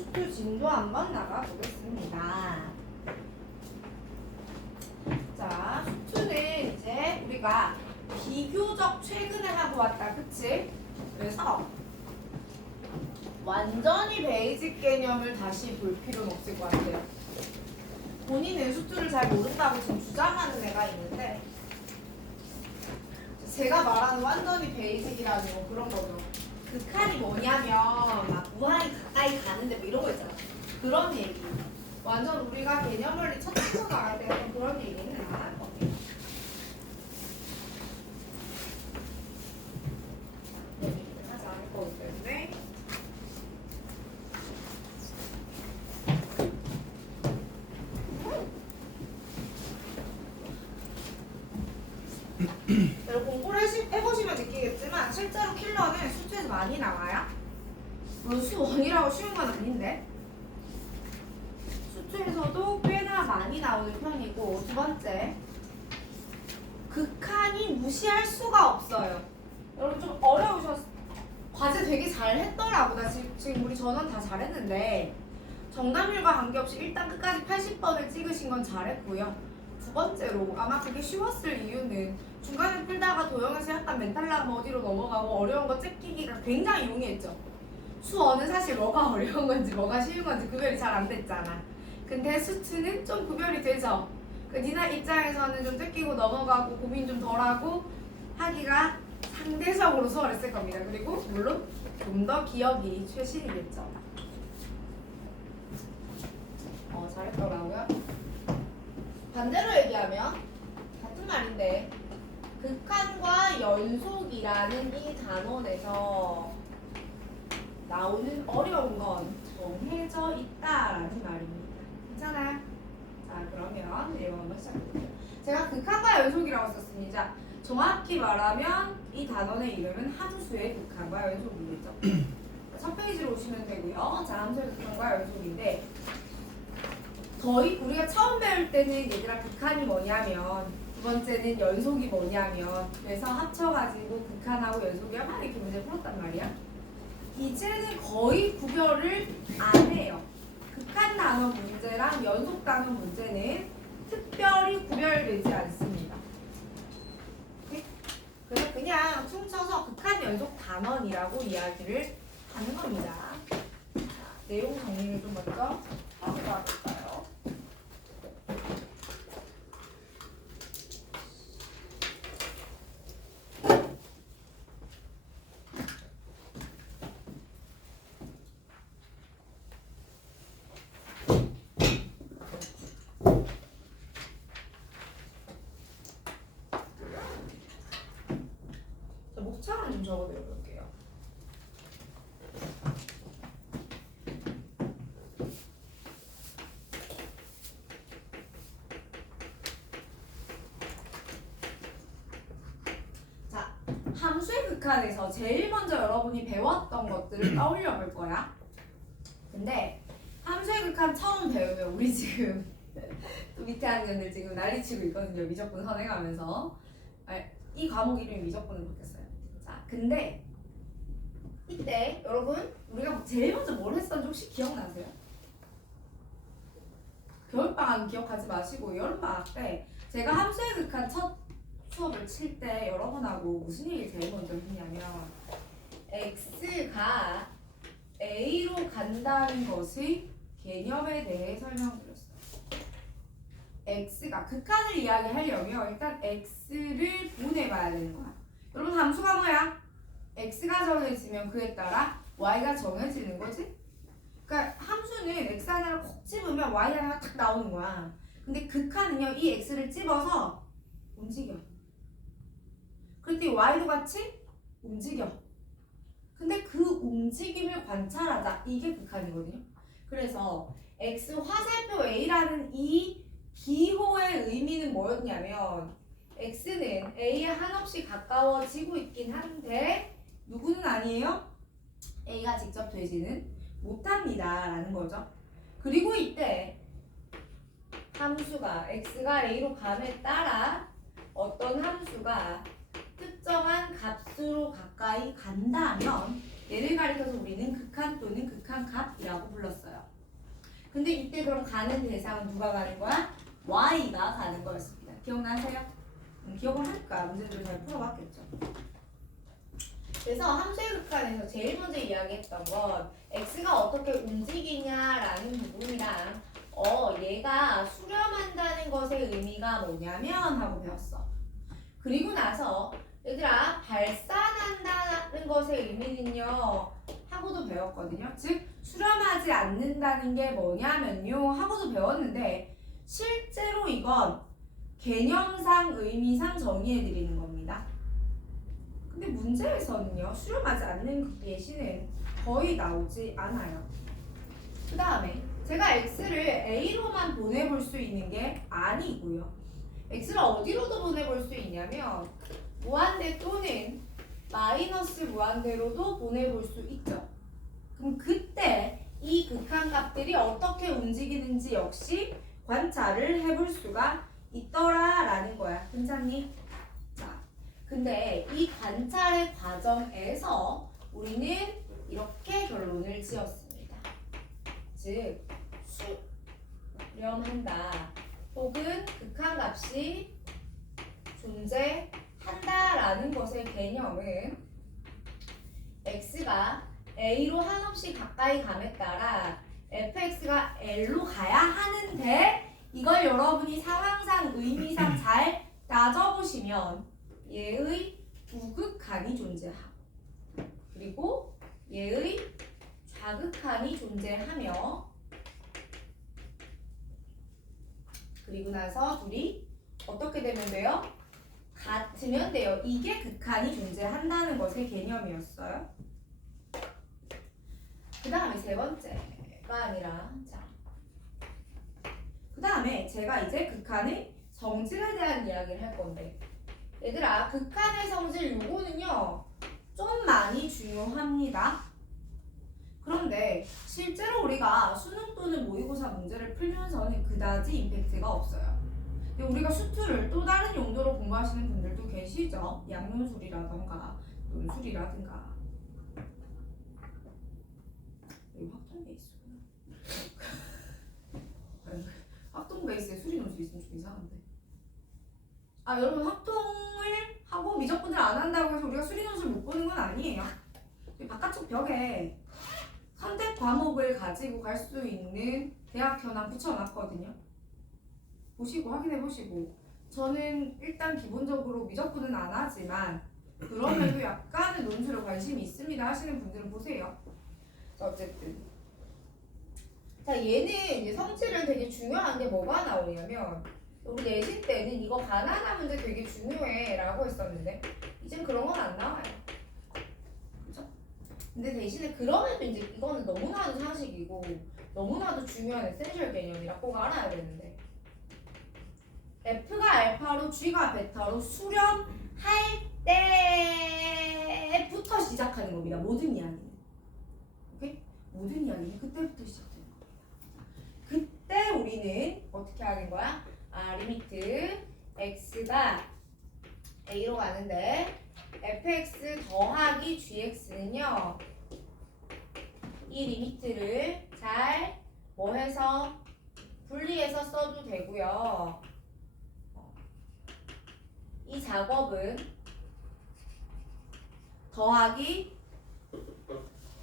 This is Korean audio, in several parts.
수투 진도 한번 나가 보겠습니다. 자, 수투는 이제 우리가 비교적 최근에 하고 왔다, 그치? 그래서 완전히 베이직 개념을 다시 볼 필요는 없을 것 같아요. 본인은 수투를 잘 모른다고 지금 주장하는 애가 있는데, 제가 말하는 완전히 베이직이라는 건 그런 거죠. 극한이 뭐냐면 막 무한히 가까이 가는데 뭐 이런 거 있잖아. 그런 얘기. 완전 우리가 개념을 찾아서 나갈 때 그런 얘기는 안 할 거예요. 얘기는 하지 않을 거기 때문에. 공부를 해보시면 느끼겠지만 실제로 킬러는 수투에서 많이 나와요. 물론 수1이라고 쉬운 건 아닌데 수투에서도 꽤나 많이 나오는 편이고, 두 번째, 극한이 무시할 수가 없어요. 여러분 좀 어려우셨어. 과제 되게 잘했더라고. 나 지금 우리 전원 다 잘했는데 정답률과 관계없이 일단 끝까지 80번을 찍으신 건 잘했고요. 두 번째로 아마 그게 쉬웠을 이유는 중간에 풀다가 도형에서 약간 멘탈 나면 어디로 넘어가고 어려운 거 째끼기가 굉장히 용이했죠. 수어는 사실 뭐가 어려운 건지 뭐가 쉬운 건지 구별이 잘 안 됐잖아. 근데 수투는 좀 구별이 되죠. 그 니네 입장에서는 좀 째끼고 넘어가고 고민 좀 덜하고 하기가 상대적으로 수월했을 겁니다. 그리고 물론 좀 더 기억이 최신이겠죠. 잘했더라고요. 반대로 얘기하면 같은 말인데 극한과 연속이라는 이 단원에서 나오는 어려운 건 정해져 있다라는 말입니다. 괜찮아요? 자, 그러면 내용 한번 시작해볼게요. 제가 극한과 연속이라고 썼습니다. 정확히 말하면 이 단원의 이름은 함수의 극한과 연속이겠죠. 첫 페이지로 오시면 되고요. 자, 함수의 극한과 연속인데 우리가 처음 배울 때는 얘들아 극한이 뭐냐면, 두 번째는 연속이 뭐냐면, 그래서 합쳐가지고 극한하고 연속이랑 막 이렇게 문제 풀었단 말이야. 이제는 거의 구별을 안 해요. 극한 단원 문제랑 연속 단원 문제는 특별히 구별되지 않습니다. 그래서 그냥 퉁쳐서 극한 연속 단원이라고 이야기를 하는 겁니다. 자, 내용 정리를 좀 먼저 하고 가볼까요? 목차만 좀 적어드려볼게요. 자, 함수의 극한에서 제일 먼저 여러분이 배웠던 것들을 떠올려 볼 거야. 근데 함수의 극한 처음 배우면 우리 지금 또 밑에 학년들 지금 난리치고 있거든요. 미적분 선행하면서. 이 과목 이름이 미적분으로 바뀌었어요. 자, 근데 이때 여러분 우리가 제일 먼저 뭘 했었는지 혹시 기억나세요? 겨울방학은 기억하지 마시고 여름방학 때 제가 함수의 극한 첫 수업을 칠 때 여러분하고 무슨 얘기를 제일 먼저 했냐면 x가 a로 간다는 것의 개념에 대해 설명드렸어요. x가 극한을 이야기하려면 일단 x를 분해봐야 되는 거야. 여러분 함수가 뭐야? x가 정해지면 그에 따라 y가 정해지는 거지? 그러니까 함수는 x 하나를 콕 집으면 y 하나가 탁 나오는 거야. 근데 극한은요 이 x를 집어서 움직여. 그럴 때 y도 같이 움직여. 근데 그 움직임을 관찰하자. 이게 극한이거든요. 그래서 x 화살표 a라는 이 기호의 의미는 뭐였냐면 x는 a에 한없이 가까워지고 있긴 한데 누구는 아니에요? a가 직접 되지는 못합니다 라는 거죠. 그리고 이때 함수가 x가 a로 감에 따라 어떤 함수가 특정한 값으로 가까이 간다면 얘를 가리켜서 우리는 극한 또는 극한값이라고 불렀어요. 근데 이때 그럼 가는 대상은 누가 가는 거야? y가 가는 거였습니다. 기억나세요? 기억을 할까? 문제들을 잘 풀어봤겠죠. 그래서 함수의 극한에서 제일 먼저 이야기했던 건 x가 어떻게 움직이냐라는 부분이랑 얘가 수렴한다는 것의 의미가 뭐냐면 하고 배웠어. 그리고 나서 얘들아 발산한다는 것의 의미는요 하고도 배웠거든요. 즉 수렴하지 않는다는 게 뭐냐면요 하고도 배웠는데 실제로 이건 개념상 의미상 정의해 드리는 겁니다. 근데 문제에서는요 수렴하지 않는 예시는 거의 나오지 않아요. 그 다음에 제가 x를 a로만 보내볼 수 있는 게 아니고요. x를 어디로도 보내볼 수 있냐면 무한대 또는 마이너스 무한대로도 보내볼 수 있죠. 그럼 그때 이 극한값들이 어떻게 움직이는지 역시 관찰을 해볼 수가 있더라라는 거야. 괜찮니? 자, 근데 이 관찰의 과정에서 우리는 이렇게 결론을 지었습니다. 즉, 수렴한다 혹은 극한값이 존재한다라는 것의 개념은 x가 a로 한없이 가까이 감에 따라 fx가 l로 가야 하는데 이걸 여러분이 상황상 의미상 잘 따져보시면 얘의 우극한이 존재하고 그리고 얘의 좌극한이 존재하며 그리고 나서 둘이 어떻게 되면 돼요? 같으면 돼요. 이게 극한이 존재한다는 것의 개념이었어요. 그 다음에 세 번째가 아니라 그 다음에 제가 이제 극한의 성질에 대한 이야기를 할 건데 얘들아 극한의 성질 요거는요 좀 많이 중요합니다. 그런데 실제로 우리가 수능 또는 모의고사 문제를 풀면서는 그다지 임팩트가 없어요. 근데 우리가 수투를 또 다른 용도로 공부하시는 분들도 계시죠. 양론술이라던가 논술이라든가 여기 확통 베이스구나. 확통 베이스에 수리 논술 있으면 좀 이상한데. 여러분 확통을 하고 미적분을 안 한다고 해서 우리가 수리 논술 못 보는 건 아니에요. 바깥쪽 벽에 선택 과목을 가지고 갈 수 있는 대학 현황 붙여놨거든요. 보시고 확인해 보시고 저는 일단 기본적으로 미적분은 안 하지만 그럼에도 약간은 논술에 관심이 있습니다 하시는 분들은 보세요. 자, 어쨌든 자 얘는 이제 성질은 되게 중요한 게 뭐가 나오냐면 우리 내신 때는 이거 바나나 문제 되게 중요해 라고 했었는데 이젠 그런 건 안 나와요. 그죠? 근데 대신에 그럼에도 이제 이거는 너무나도 상식이고 너무나도 중요한 에센셜 개념이라 꼭 알아야 되는데 F가 알파로 G가 베타로 수렴할 때부터 시작하는 겁니다. 모든 이야기는. 오케이? 모든 이야기는 그때부터 시작되는 겁니다. 그때 우리는 어떻게 하는 거야? 리미트 x가 a로 가는데 fx 더하기 gx는요 이 리미트를 잘 뭐해서 분리해서 써도 되고요. 이 작업은 더하기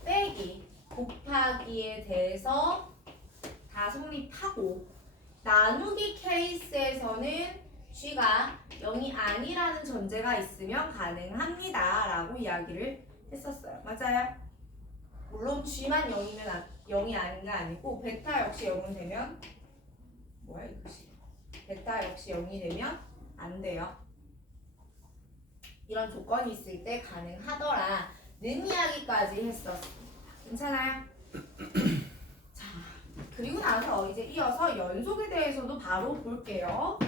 빼기 곱하기에 대해서 다 성립하고 나누기 케이스에서는 g가 0이 아니라는 전제가 있으면 가능합니다 라고 이야기를 했었어요. 맞아요? 물론 g만 0이면 0이 아닌 게 아니고 베타 역시 0은 되면 뭐야 이것이 베타 역시 0이 되면 안 돼요. 이런 조건이 있을 때 가능하더라는 이야기까지 했었습니다. 괜찮아요? 자, 그리고 나서 이제 이어서 연속에 대해서도 바로 볼게요.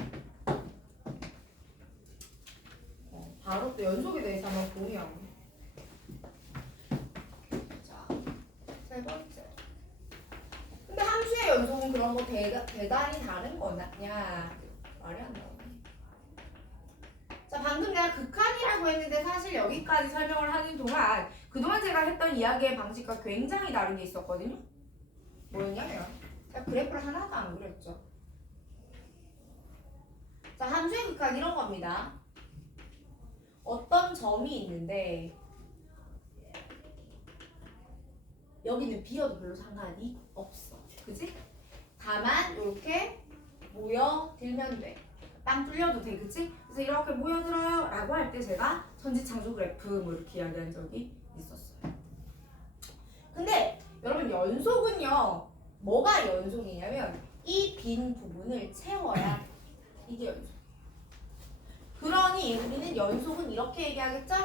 바로 또 연속에 대해서 한번 보면 자, 세 번째. 근데 함수의 연속은 그런 거 대단히 다른 거냐? 말이 안 나오네. 자, 방금 내가 극한이라고 했는데 사실 여기까지 설명을 하는 동안 그동안 제가 했던 이야기의 방식과 굉장히 다른 게 있었거든요. 뭐였냐면 자, 그래프를 하나도 안 그렸죠. 자, 함수의 극한 이런 겁니다. 어떤 점이 있는데 여기는 비어도 별로 상관이 없어. 그지? 다만 이렇게 모여들면 돼. 땅 뚫려도 돼. 그치? 그래서 이렇게 모여들어요 라고 할 때 제가 선지창조 그래프 뭐 이렇게 이야기한 적이 있었어요. 근데 여러분 연속은요. 뭐가 연속이냐면 이 빈 부분을 채워야 돼. 이게 연속. 그러니 우리는 연속은 이렇게 얘기하겠죠?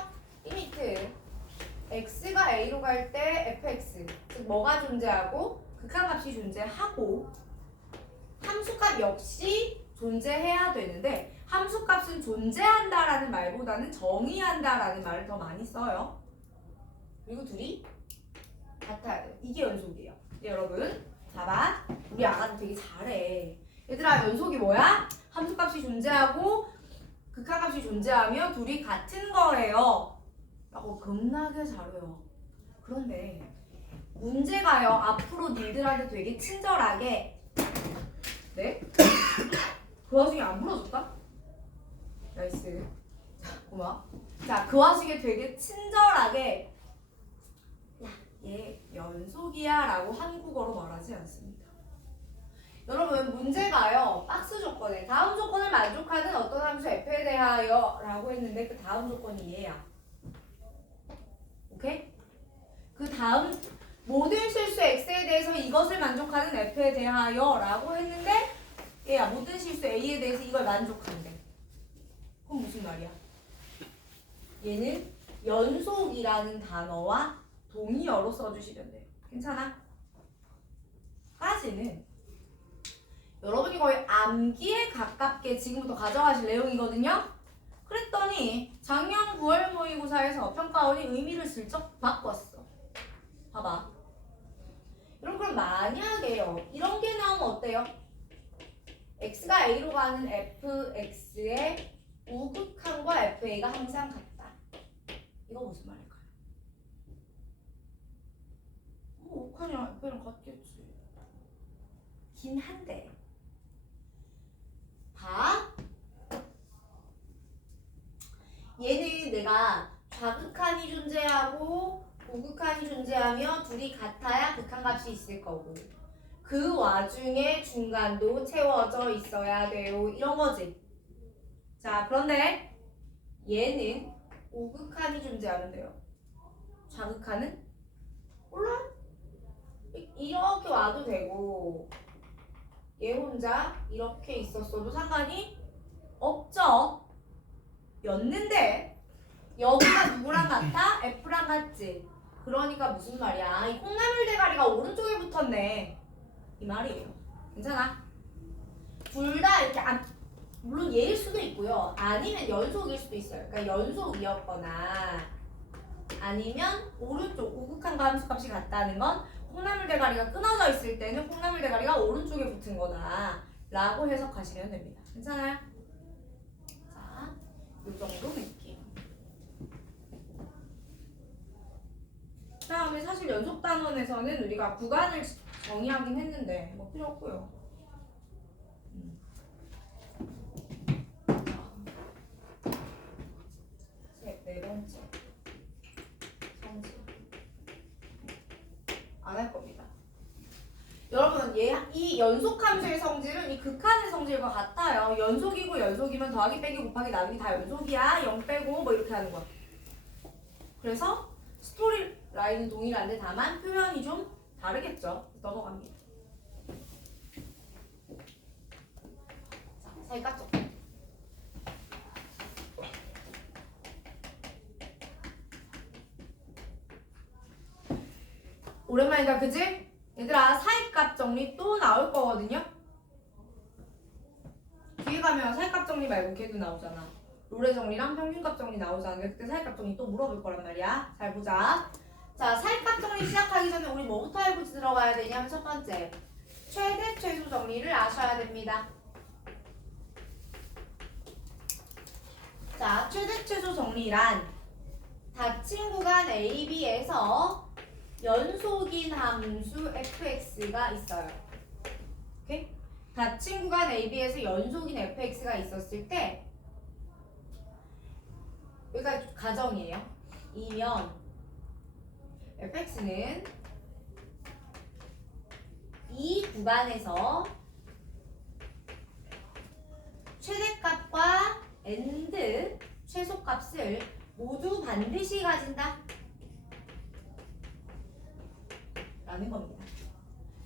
리미트 x가 a로 갈 때 fx 즉 뭐가 존재하고 극한값이 존재하고 함수값 역시 존재해야 되는데 함수값은 존재한다라는 말보다는 정의한다라는 말을 더 많이 써요. 그리고 둘이 같아야 돼요. 이게 연속이에요. 여러분 봐봐. 우리 아가도 되게 잘해. 얘들아 연속이 뭐야? 함수값이 존재하고 극한값이 존재하며 둘이 같은 거예요. 라고 겁나게 잘해요. 그런데 문제가요. 앞으로 니들한테 되게 친절하게 네? 그 와중에 안 불러줬다? 나이스. 자, 고마워. 자, 그 와중에 되게 친절하게 야, 얘 연속이야 라고 한국어로 말하지 않습니다. 여러분 문제가요. 박스 조건에 다음 조건을 만족하는 어떤 함수 f에 대하여 라고 했는데 그 다음 조건이 얘야. 오케이? 그 다음 모든 실수 x에 대해서 이것을 만족하는 f에 대하여 라고 했는데 얘야 모든 실수 a에 대해서 이걸 만족한대. 그럼 무슨 말이야? 얘는 연속이라는 단어와 동의어로 써주시면 돼요. 괜찮아? 까지는 여러분이 거의 암기에 가깝게 지금부터 가져가실 내용이거든요. 그랬더니 작년 9월 모의고사에서 평가원이 의미를 슬쩍 바꿨어. 봐봐. 여러분 그럼 만약에요. 이런 게 나오면 어때요? x가 a로 가는 fx의 우극한과 fa가 항상 같다. 이거 무슨 말일까요? 우극한이랑 fa랑 같겠지. 긴 한데. 봐. 얘는 내가 좌극한이 존재하고 우극한이 존재하며 둘이 같아야 극한값이 있을 거고 그 와중에 중간도 채워져 있어야 돼요. 이런 거지. 자, 그런데 얘는 우극한이 존재하면 돼요. 좌극한은 몰라. 이렇게 와도 되고 얘 혼자 이렇게 있었어도 상관이 없죠. 였는데 여기가 누구랑 같아? F랑 같지? 그러니까 무슨 말이야? 이 콩나물 대가리가 오른쪽에 붙었네. 이 말이에요. 괜찮아? 둘 다 이렇게 물론 얘일 수도 있고요. 아니면 연속일 수도 있어요. 그러니까 연속이었거나 아니면 오른쪽 우극한과 함수값이 같다는 건 콩나물 대가리가 끊어져 있을 때는 콩나물 대가리가 오른쪽에 붙은 거다 라고 해석하시면 됩니다. 괜찮아요? 자, 이 정도 느낌. 그 다음에 사실 연속 단원에서는 우리가 구간을 정의하긴 했는데 뭐 필요 없고요. 네 번째 성질 안 할 겁니다. 여러분 이 연속함수의 성질은 이 극한의 성질과 같아요. 연속이고 연속이면 더하기 빼기 곱하기 나누기 다 연속이야. 0 빼고 뭐 이렇게 하는 거야. 그래서 스토리 라인은 동일한데 다만 표현이 좀 다르겠죠. 넘어갑니다. 자, 살깍 오랜만이다 그지? 얘들아 사이값 정리 또 나올 거거든요. 뒤에 가면 사이값 정리 말고 걔도 나오잖아. 롤의 정리랑 평균값 정리 나오잖아. 그때 사이값 정리 또 물어볼 거란 말이야. 잘 보자. 자, 사이값 정리 시작하기 전에 우리 뭐부터 알고 들어가야 되냐면 첫 번째 최대 최소 정리를 아셔야 됩니다. 자, 최대 최소 정리란 닫힌 구간 A, B에서 연속인 함수 fx가 있어요. 오케이? 닫힌 구간 AB에서 연속인 fx가 있었을 때 여기가 가정이에요. 이면 fx는 이 구간에서 최대값과 and 최소값을 모두 반드시 가진다 라는 겁니다.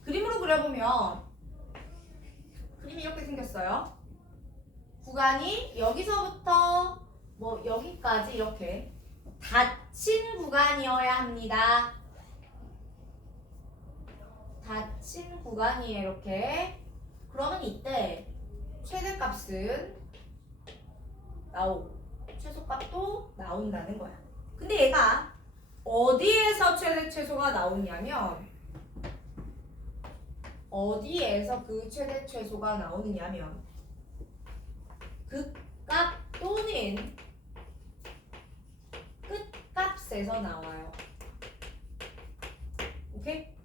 그림으로 그려보면 그림이 이렇게 생겼어요. 구간이 여기서부터 뭐 여기까지 이렇게 닫힌 구간이어야 합니다. 닫힌 구간이에요. 이렇게. 그러면 이때 최대값은 나오고 최소값도 나온다는 거야. 근데 얘가 어디에서 최대 최소가 나오냐면 어디에서 그 최대 최소가 나오느냐면 극값 또는 끝값에서 나와요. 오케이?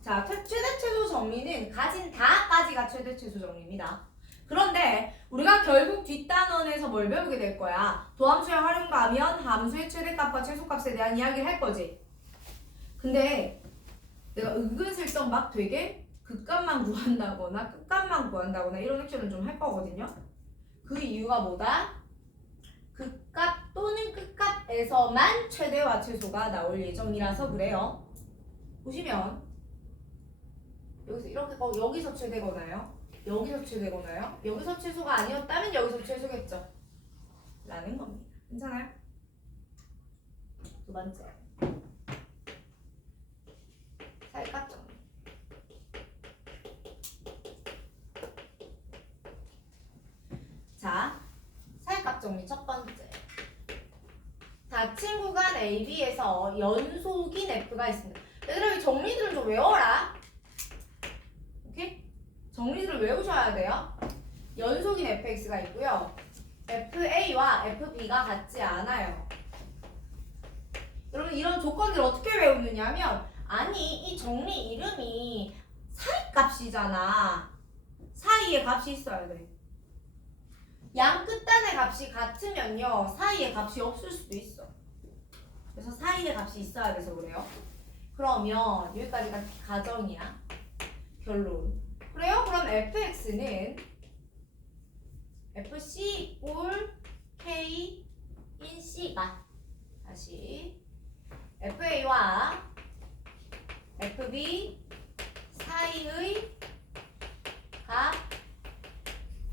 자, 최대 최소 정리는 가진 다까지가 최대 최소 정리입니다. 그런데 우리가 결국 뒷단원에서 뭘 배우게 될 거야? 도함수의 활용가면 함수의 최대값과 최소값에 대한 이야기를 할 거지. 근데 내가 은근슬쩍 막 되게 극값만 구한다거나 끝값만 구한다거나 이런 액션을 좀 할 거거든요. 그 이유가 뭐다? 극값 또는 끝값에서만 최대와 최소가 나올 예정이라서 그래요. 보시면 여기서 이렇게 여기서 최대거나요? 여기서 최대거나요? 여기서 최소가 아니었다면 여기서 최소겠죠? 라는 겁니다. 괜찮아요? 두 번째 사이값 정리. 자, 사이값 정리 첫 번째. 닫힌 구간 AB에서 연속인 F가 있습니다. 얘들아 이 정리들을 좀 외워라. 오케이? 정리들을 외우셔야 돼요. 연속인 fx가 있고요. fa와 fb가 같지 않아요. 여러분 이런 조건들 어떻게 외우느냐면 아니 이 정리 이름이 사이값이잖아. 사이에 값이 있어야 돼. 양 끝단의 값이 같으면요 사이에 값이 없을 수도 있어. 그래서 사이에 값이 있어야 돼서 그래요. 그러면 여기까지가 가정이야. 결론. 그래요? 그럼 fx는 fc = k 인 c가 다시 fa와 fb 사이의 값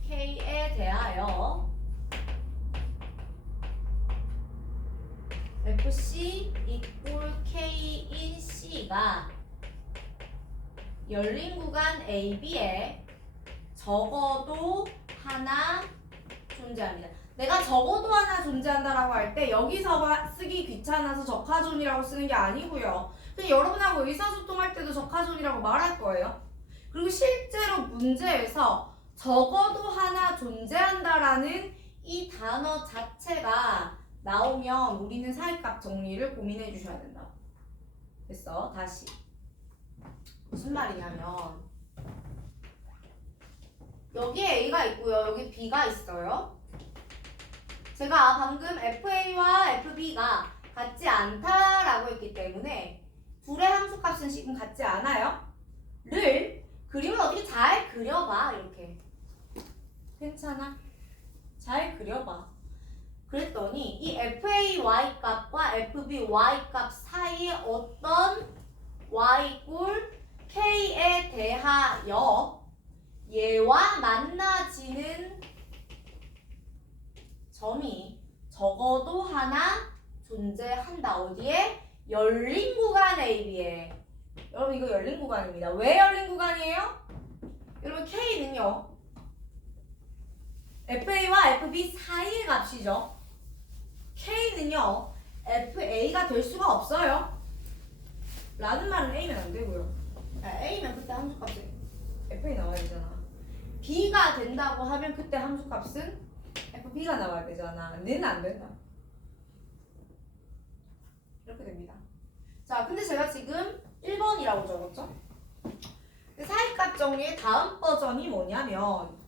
k에 대하여 fc = k 인 c가 열린 구간 AB에 적어도 하나 존재합니다. 내가 적어도 하나 존재한다라고 할 때 여기서 쓰기 귀찮아서 적하존이라고 쓰는 게 아니고요. 그냥 여러분하고 의사소통할 때도 적하존이라고 말할 거예요. 그리고 실제로 문제에서 적어도 하나 존재한다라는 이 단어 자체가 나오면 우리는 사이값 정리를 고민해 주셔야 된다. 됐어? 다시. 무슨 말이냐면 여기에 A가 있고요. 여기 B가 있어요. 제가 방금 FA와 FB가 같지 않다라고 했기 때문에 둘의 함수값은 지금 같지 않아요. 를 그림을 어떻게 잘 그려봐. 이렇게. 괜찮아? 잘 그려봐. 그랬더니 이 FA Y값과 FB Y값 사이에 어떤 Y = K에 대하여 얘와 만나지는 점이 적어도 하나 존재한다. 어디에? 열린 구간 AB에. 여러분 이거 열린 구간입니다. 왜 열린 구간이에요? 여러분 K는요 FA와 FB 사이의 값이죠. K는요 FA가 될 수가 없어요. 라는 말은 A면 안 되고요. A면 그때 함수값은 FA 나와야 되잖아. B가 된다고 하면 그때 함수값은 FB가 나와야 되잖아. 는 안 된다. 이렇게 됩니다. 자, 근데 제가 지금 1번이라고 적었죠? 사이값 정리의 다음 버전이 뭐냐면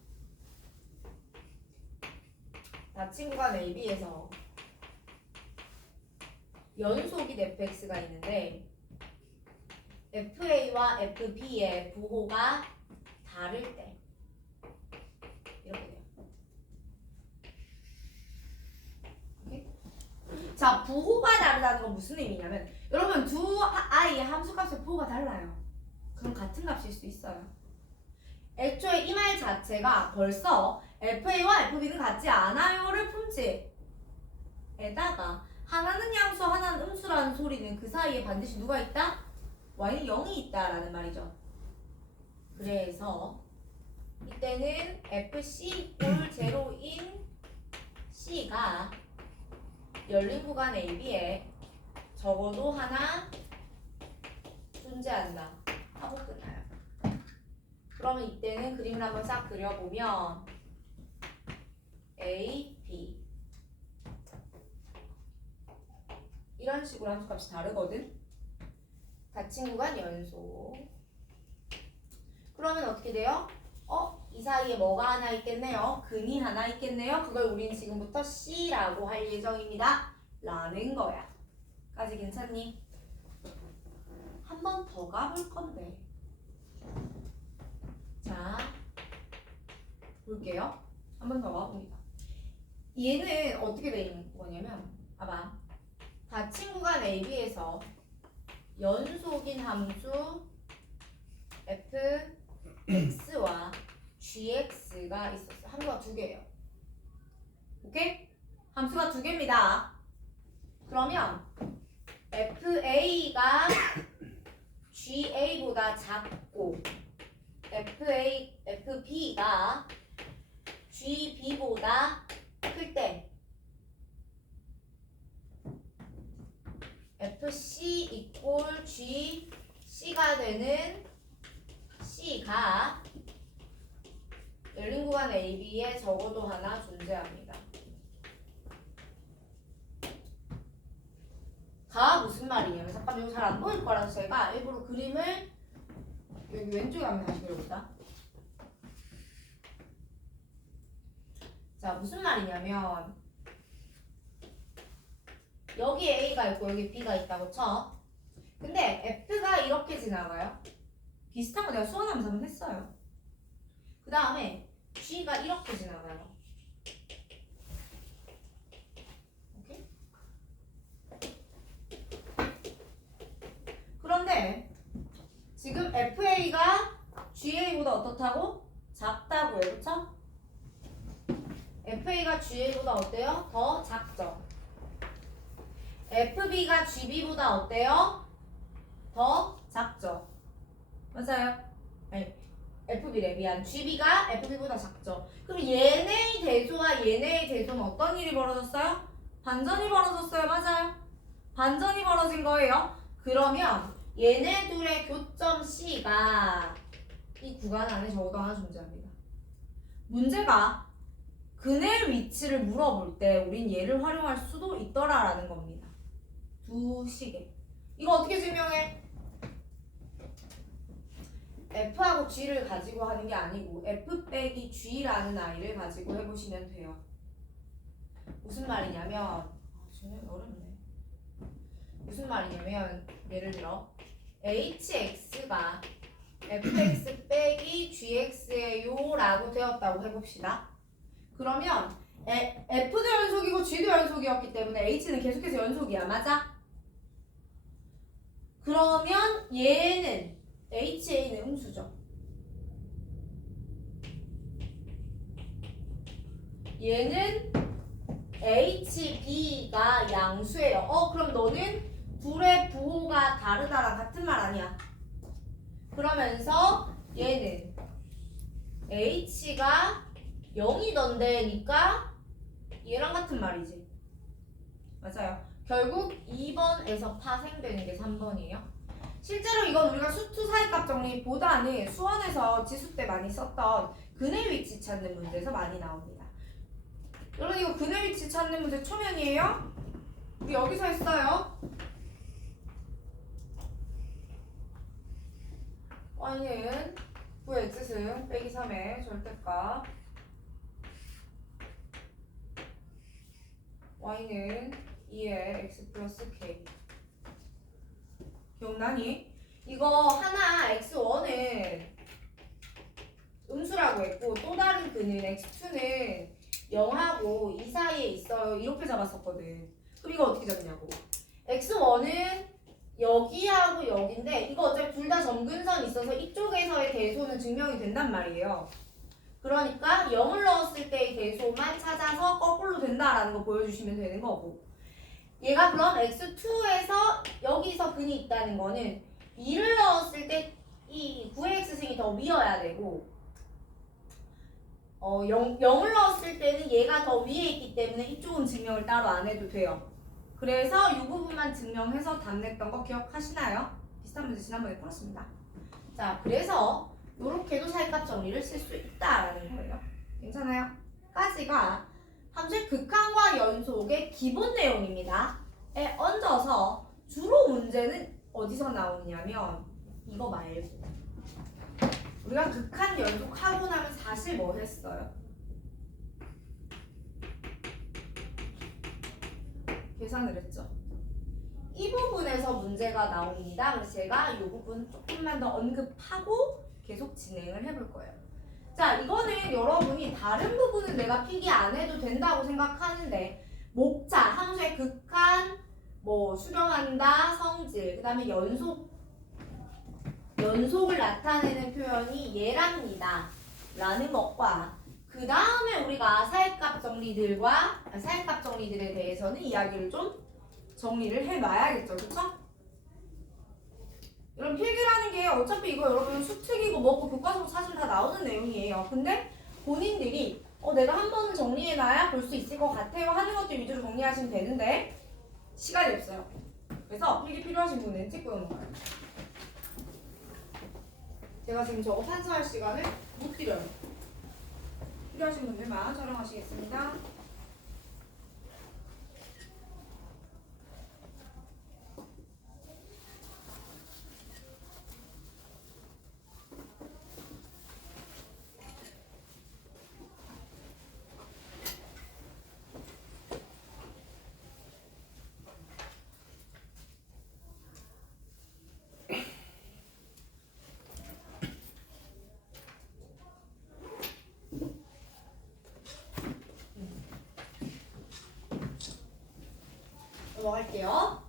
닫힌 구간 AB에서 연속인 fx가 있는데 FA와 FB의 부호가 다를 때 이렇게 돼요. 오케이? 자, 부호가 다르다는 건 무슨 의미냐면 여러분 두 아이의 함수값의 부호가 달라요. 그럼 같은 값일 수 있어요. 애초에 이 말 자체가 벌써 FA와 FB는 같지 않아요를 품지 에다가 하나는 양수 하나는 음수라는 소리는 그 사이에 반드시 누가 있다? y는 0이 있다라는 말이죠. 그래서 이때는 FC = 0인 C가 열린 구간 AB에 적어도 하나 존재한다 하고 끝나요. 그러면 이때는 그림을 한번 싹 그려보면 A, B 이런 식으로 함수값이 다르거든. 닫힌 구간 연속. 그러면 어떻게 돼요? 이 사이에 뭐가 하나 있겠네요. 근이 하나 있겠네요. 그걸 우린 지금부터 C라고 할 예정입니다. 라는 거야. 까지 괜찮니? 한 번 더 가볼 건데. 자, 볼게요. 한 번 더 가봅니다. 얘는 어떻게 돼 있는 거냐면, 봐봐. 닫힌 구간 AB에서 연속인 함수 fx와 gx가 있었어. 함수가 두 개예요. 오케이? 함수가 두 개입니다. 그러면 fa가 ga보다 작고 fb가 gb보다 클 때 fc = gc가 되는 c가 열린 구간 AB에 적어도 하나 존재합니다. 가 무슨 말이냐면 잠깐 이거 잘 안 보일 거라서 제가 일부러 그림을 여기 왼쪽에 한번 다시 그려볼까? 자, 무슨 말이냐면 여기 A가 있고 여기 B가 있다고 쳐. 근데 F가 이렇게 지나가요. 비슷한 거 내가 수원하면서 한번 했어요. 그 다음에 G가 이렇게 지나가요. 오케이? 그런데 지금 FA가 GA보다 어떻다고? 작다고요. 그쵸? FA가 GA보다 어때요? 더 작죠? FB가 GB보다 어때요? 더 작죠? 맞아요? 아니, FB래 미안. GB가 FB보다 작죠? 그럼 얘네의 대소와 얘네의 대소는 어떤 일이 벌어졌어요? 반전이 벌어졌어요. 맞아요? 반전이 벌어진 거예요. 그러면 얘네 둘의 교점 C가 이 구간 안에 적어도 하나 존재합니다. 문제가 근의 위치를 물어볼 때 우린 얘를 활용할 수도 있더라라는 겁니다. 두 식에. 이거 어떻게 증명해? F하고 G를 가지고 하는 게 아니고 F 빼기 G라는 아이를 가지고 해보시면 돼요. 무슨 말이냐면 정말 어렵네. 무슨 말이냐면 예를 들어 HX가 FX 빼기 GX예요 라고 되었다고 해봅시다. 그러면 F도 연속이고 G도 연속이었기 때문에 H는 계속해서 연속이야. 맞아? 그러면 얘는 HA는 음수죠. 얘는 HB가 양수예요. 그럼 너는 둘의 부호가 다르다랑 같은 말 아니야? 그러면서 얘는 H가 0이던데니까 얘랑 같은 말이지. 맞아요. 결국 2번에서 파생되는 게 3번이에요. 실제로 이건 우리가 수투 사이값 정리보다는 수원에서 지수 때 많이 썼던 근의 위치 찾는 문제에서 많이 나옵니다. 여러분 이거 근의 위치 찾는 문제 초면이에요? 우리 여기서 했어요. y는 9의 뜻은 빼기 3의 절대값 y는 2의 x 플러스 k. 기억나니? 이거 하나 x1은 음수라고 했고 또 다른 근은 x2는 0하고 2 사이에 있어요. 이렇게 잡았었거든. 그럼 이거 어떻게 잡냐고. x1은 여기하고 여기인데 이거 어차피 둘 다 점근선이 있어서 이쪽에서의 대소는 증명이 된단 말이에요. 그러니까 0을 넣었을 때의 대소만 찾아서 거꾸로 된다라는 거 보여주시면 되는 거고, 얘가 그럼 x2에서 여기서 근이 있다는 거는 2를 넣었을 때 이 9의 x승이 더 위여야 되고 0을 넣었을 때는 얘가 더 위에 있기 때문에 이쪽은 증명을 따로 안 해도 돼요. 그래서 이 부분만 증명해서 답 냈던 거 기억하시나요? 비슷한 문제 지난번에 풀었습니다. 자, 그래서 이렇게도 사이값 정리를 쓸 수 있다라는 거예요. 괜찮아요? 까지가 함수의 극한과 연속의 기본 내용입니다. 에 얹어서 주로 문제는 어디서 나오냐면 이거 말고 우리가 극한 연속하고 나면 사실 뭐 했어요? 계산을 했죠. 이 부분에서 문제가 나옵니다. 그래서 제가 이 부분 조금만 더 언급하고 계속 진행을 해볼 거예요. 자, 이거는 여러분이 다른 부분은 내가 필기 안 해도 된다고 생각하는데 목차, 함수의 극한, 뭐 수렴한다, 성질, 그 다음에 연속을 나타내는 표현이 얘랍니다 라는 것과 그 다음에 우리가 사이값 정리들에 대해서는 이야기를 좀 정리를 해놔야겠죠. 그쵸? 여러분 필기라는 게 어차피 이거 여러분 수특이고 뭐고 교과서 사실 다 나오는 내용이에요. 근데 본인들이 내가 한 번은 정리해놔야 볼 수 있을 것 같아요 하는 것들 위주로 정리하시면 되는데 시간이 없어요. 그래서 필기 필요하신 분은 찍고 넘어가요. 제가 지금 저거 판사할 시간을 못 드려요. 필요하신 분들만 촬영하시겠습니다. 넘어갈게요.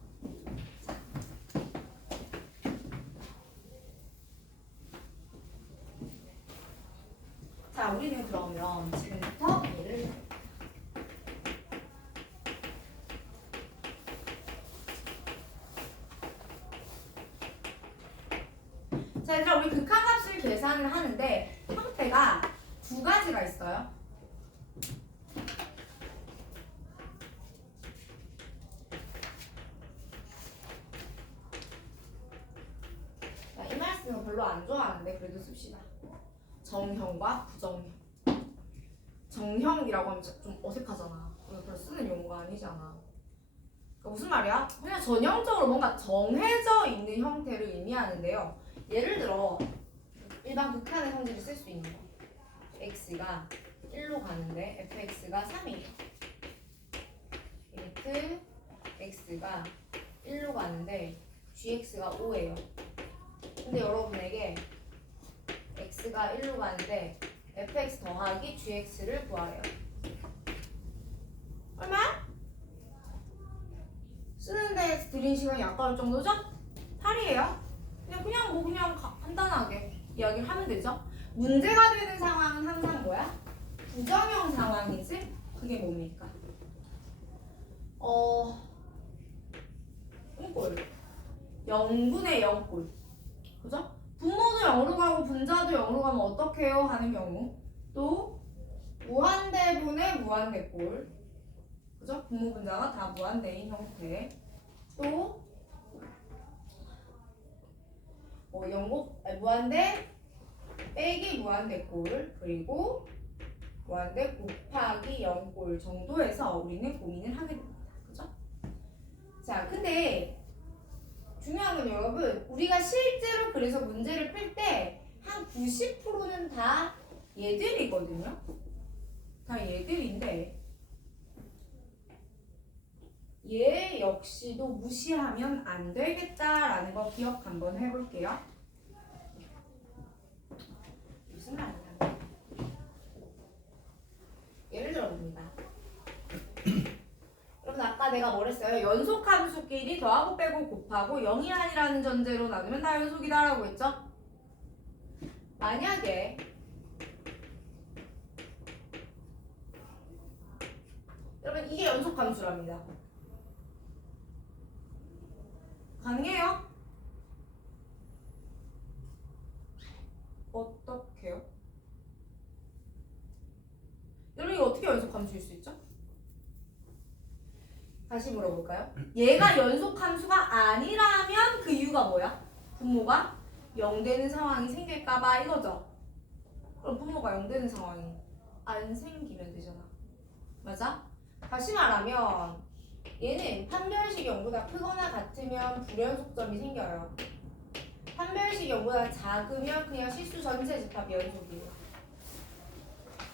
자, 우리는 그러면 지금부터 얘를 자, 일단 우리 극한값을 계산을 하는데 형태가 두 가지가 있어요. 이 말씀은 별로 안 좋아하는데 그래도 씁시다. 정형과 부정형. 정형이라고 하면 좀 어색하잖아. 별로 쓰는 용어가 아니잖아. 그러니까 무슨 말이야? 그냥 전형적으로 뭔가 정해져 있는 형태를 의미하는데요. 예를 들어 일반 극한의 성질을 쓸 수 있는 거. x가 1로 가는데 fx가 3이에요. 리미트 x가 1로 가는데 gx가 5예요. 근데 여러분에게 x가 1로 가는데 fx 더하기 gx를 구하래요. 얼마? 쓰는데 들인 시간이 아까울 정도죠? 8이에요. 그냥 간단하게 이야기를 하면 되죠. 문제가 되는 상황은 항상 뭐야? 부정형 상황이지? 그게 뭡니까? 꼴 0분의 0꼴. 그죠? 분모도 0으로 가고 분자도 0으로 가면 어떻게 해요? 하는 경우. 또 무한대분의 무한대꼴. 그죠? 분모 분자가 다 무한대인 형태. 또 무한대 빼기 무한대꼴, 그리고 무한대 곱하기 0꼴 정도에서 우리는 고민을 하게 됩니다. 그죠? 자, 근데 중요한 건 여러분, 우리가 실제로 그래서 문제를 풀 때 한 90%는 다 얘들이거든요. 다 얘들인데 얘 역시도 무시하면 안 되겠다라는 거 기억 한번 해볼게요. 무슨 말이냐? 예를 들어봅니다. 여러분 아까 내가 뭐랬어요? 연속함수끼리 더하고 빼고 곱하고 0이 아니라는 전제로 나누면 다 연속이다라고 했죠? 만약에 여러분 이게 연속함수랍니다. 가능해요? 어떻게요? 여러분 이거 어떻게 연속함수일 수 있죠? 다시 물어볼까요? 얘가 연속함수가 아니라면 그 이유가 뭐야? 분모가 0 되는 상황이 생길까봐 이거죠? 그럼 분모가 0 되는 상황이 안 생기면 되잖아. 맞아? 다시 말하면 얘는 판별식 0보다 크거나 같으면 불연속점이 생겨요. 판별식 0보다 작으면 그냥 실수 전체 집합 연속이에요.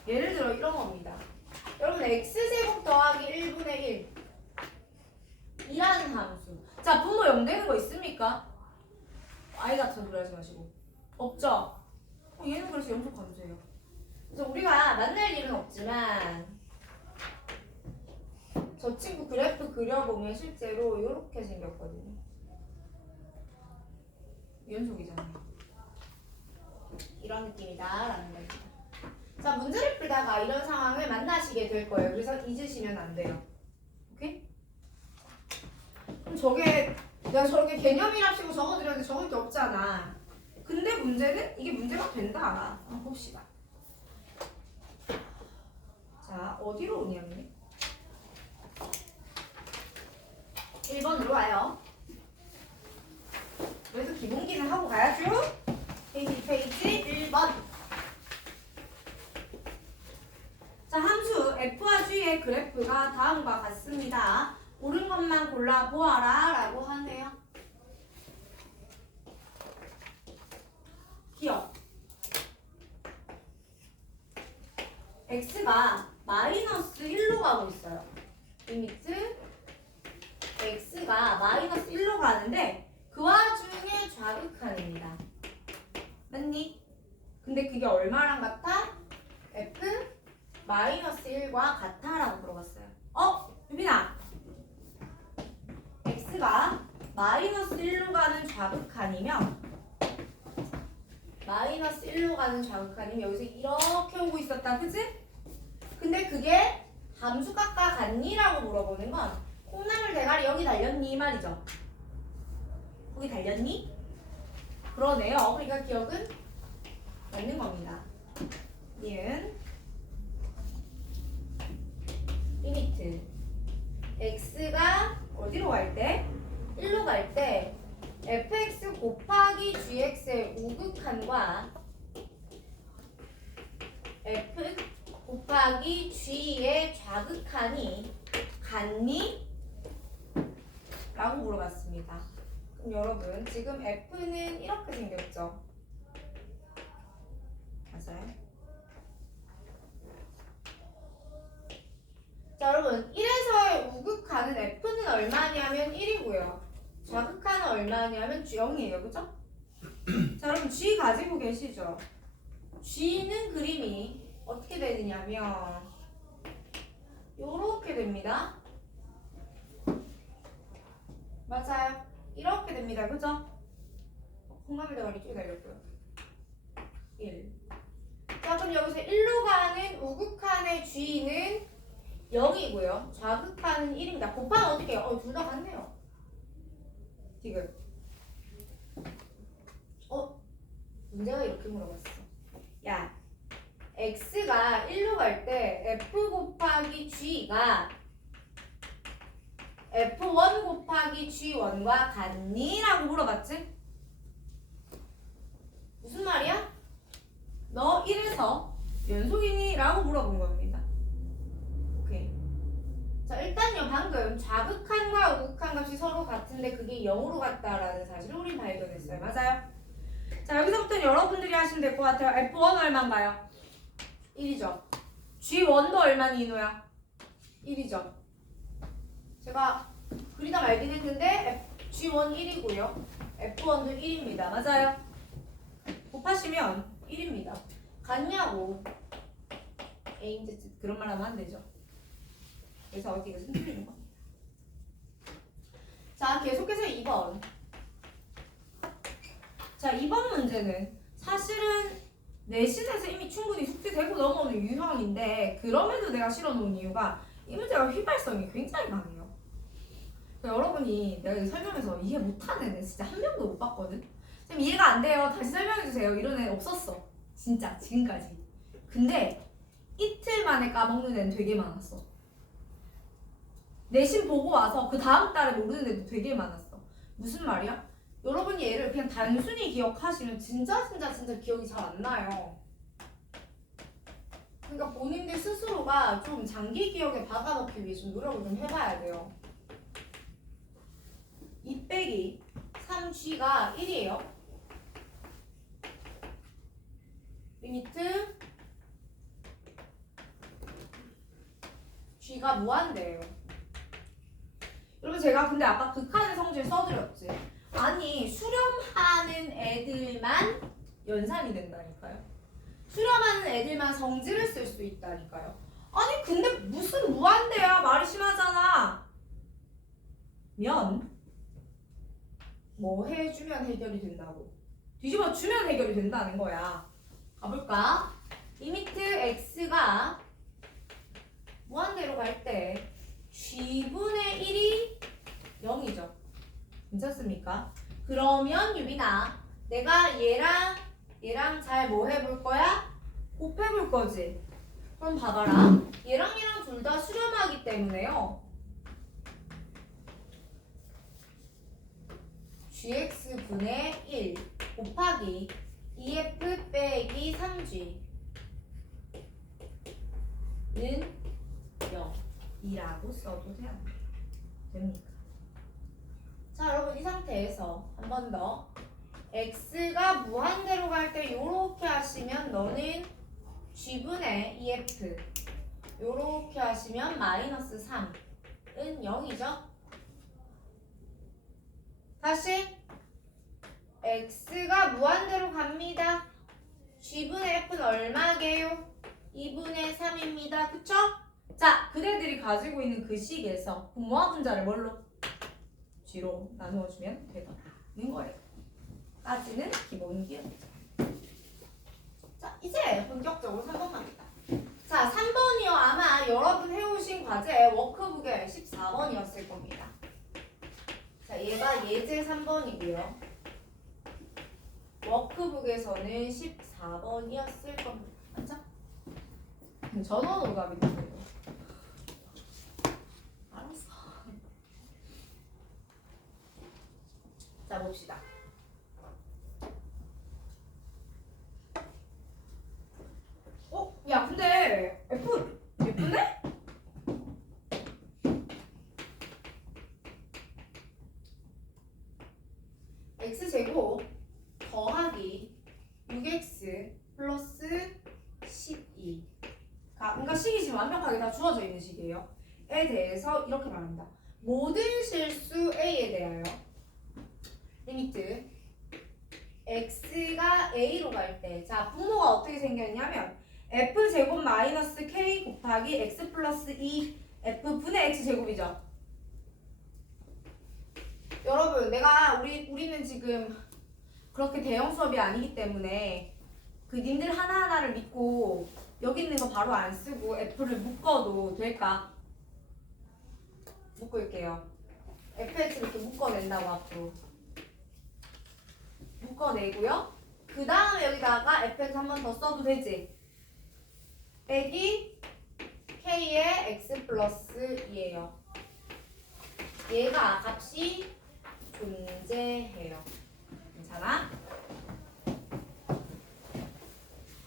예를 들어 이런 겁니다. 여러분 x제곱 더하기 1분의 1 이라는 함수. 자, 분모 0 되는 거 있습니까? 아이 같은 소리 하지 마시고. 없죠? 얘는 그래서 연속함수예요. 그래서 우리가 만날 일은 없지만 저 친구 그래프 그려보면 실제로 이렇게 생겼거든요. 연속이잖아요. 이런 느낌이다 라는 겁니다. 자, 문제를 풀다가 이런 상황을 만나시게 될 거예요. 그래서 잊으시면 안 돼요. 오케이? 그럼 저게 내가 저렇게 개념이랍시고 적어드렸는데 적을 게 없잖아. 근데 문제는 이게 문제가 된다. 한번 봅시다. 자, 어디로 오냐면 1번으로 와요. 그래서 기본기는 하고 가야죠. 페이지 1번. 자, 함수 f와 g의 그래프가 다음과 같습니다. 옳은 것만 골라보아라 라고 하네요. 기억. x가 마이너스 1로 가고 있어요. 리미트 x가 마이너스 1로 가는데 그 와중에 좌극한입니다. 맞니? 근데 그게 얼마랑 같아? f 마이너스 1과 같아 라고 물어봤어요. 유빈아, x가 마이너스 1로 가는 좌극한이면 마이너스 1로 가는 좌극한이면 여기서 이렇게 오고 있었다. 그치? 근데 그게 함수값과 같니? 라고 물어보는 건 콩나물 대가리 여기 달렸니? 이 말이죠. 거기 달렸니? 그러네요. 그러니까 기억은 맞는 겁니다. 니은 리미트 x가 어디로 갈 때? 1로 갈 때 fx 곱하기 gx의 우극한과 f 곱하기 g의 좌극한이 같니? 라고 물어봤습니다. 그럼 여러분 지금 f는 이렇게 생겼죠? 맞아요? 자, 여러분 1에서의 우극한은 f는 얼마냐면 1이고요. 좌극한은 얼마냐면 0이에요. 그죠? 자, 여러분 g 가지고 계시죠? g는 그림이 어떻게 되느냐면 요렇게 됩니다. 맞아요. 이렇게 됩니다. 그죠? 콩나물 대가리 쭉 달렸고요. 1. 자, 그럼 여기서 1로 가는 우극한의 g는 0이고요. 좌극한은 1입니다. 곱하면 어떻게 해요? 둘 다 같네요. 지금. 문제가 이렇게 물어봤어. 야, x가 1로 갈 때 f 곱하기 g가 f1 곱하기 g1과 같니? 라고 물어봤지? 무슨 말이야? 너 1에서 연속이니? 라고 물어본 겁니다. 오케이. 자, 일단요, 방금 좌극한과 우극한 값이 서로 같은데 그게 0으로 같다라는 사실을 우린 발견했어요. 맞아요? 자, 여기서부터는 여러분들이 하시면 될 것 같아요. F1 얼마인가요? 1이죠. G1도 얼마니 이노야? 1이죠. 제가 그리다 말긴 했는데 G1 1이고요. F1도 1입니다. 맞아요? 곱하시면 1입니다. 같냐고. A인지 그런 말 하면 안 되죠. 그래서 어디가 흔들리는 겁니다. 자, 계속해서 2번. 자, 2번 문제는 사실은 내신에서 이미 충분히 숙제되고 넘어오는 유형인데 그럼에도 내가 실어놓은 이유가 이 문제가 휘발성이 굉장히 강해요. 그러니까 여러분이 내가 설명해서 이해 못하는 애는 진짜 한 명도 못 봤거든? 지금 이해가 안 돼요. 다시 설명해주세요. 이런 애 없었어. 진짜 지금까지. 근데 이틀 만에 까먹는 애는 되게 많았어. 내신 보고 와서 그 다음 달에 모르는 애도 되게 많았어. 무슨 말이야? 여러분이 얘를 그냥 단순히 기억하시면 진짜 기억이 잘 안 나요. 그러니까 본인들 스스로가 좀 장기 기억에 박아넣기 위해 좀 노력을 좀 해봐야 돼요. 2 빼기 3G가 1이에요. 리미트 G가 무한대예요. 여러분 제가 근데 아까 극한의 성질 써드렸지. 아니 수렴하는 애들만 연산이 된다니까요. 수렴하는 애들만 성질을 쓸 수 있다니까요. 아니 근데 무슨 무한대야. 말이 심하잖아. 면 뭐 해주면 해결이 된다고. 뒤집어 주면 해결이 된다는 거야. 가볼까? 리미트 x가 무한대로 갈 때 g분의 1이 0이죠. 괜찮습니까? 그러면 유빈아, 내가 얘랑 잘 뭐 해볼 거야? 곱해볼 거지. 그럼 봐봐라. 얘랑 둘 다 수렴하기 때문에요. gx분의 1 곱하기 2f 빼기 3g는 0이라고 써도 됩니까? 자, 여러분 이 상태에서 한 번 더 x가 무한대로 갈 때 요렇게 하시면 너는 g분의 2f 요렇게 하시면 마이너스 3은 0이죠? 다시 x가 무한대로 갑니다. g분의 f는 얼마게요? 2분의 3입니다. 그쵸? 자, 그대들이 가지고 있는 그 식에서 분모와 분자를 뭘로? g로 나누어주면 되는 거예요. 까지는 기본기였죠. 자, 이제 본격적으로 3번 갑니다. 자, 3번이요. 아마 여러분 해오신 과제 워크북에 14번이었을 겁니다. 자, 얘가 예제 3번이고요. 워크북에서는 14번이었을 겁니다. 맞죠? 전원 오답인데. 알았어. 자, 봅시다. 야, 근데 F 예쁜데? x제곱 더하기 6x 플러스 12가 그러니까 식이 지금 완벽하게 다 주어져 있는 식이에요. 에 대해서 이렇게 말합니다. 모든 실수 a에 대하여 리미트 x가 a로 갈 때 자, 분모가 어떻게 생겼냐면 f제곱 마이너스 k 곱하기 x 플러스 2 f분의 x제곱이죠. 여러분, 우리는 지금 그렇게 대형 수업이 아니기 때문에 그 님들 하나하나를 믿고 여기 있는 거 바로 안 쓰고 f를 묶어도 될까? 묶을게요. fx 이렇게 묶어낸다고 앞으로 묶어내고요. 그 다음에 여기다가 fx 한 번 더 써도 되지? 빼기 k의 x 플러스 2예요. 얘가 값이 존재해요. 괜찮아?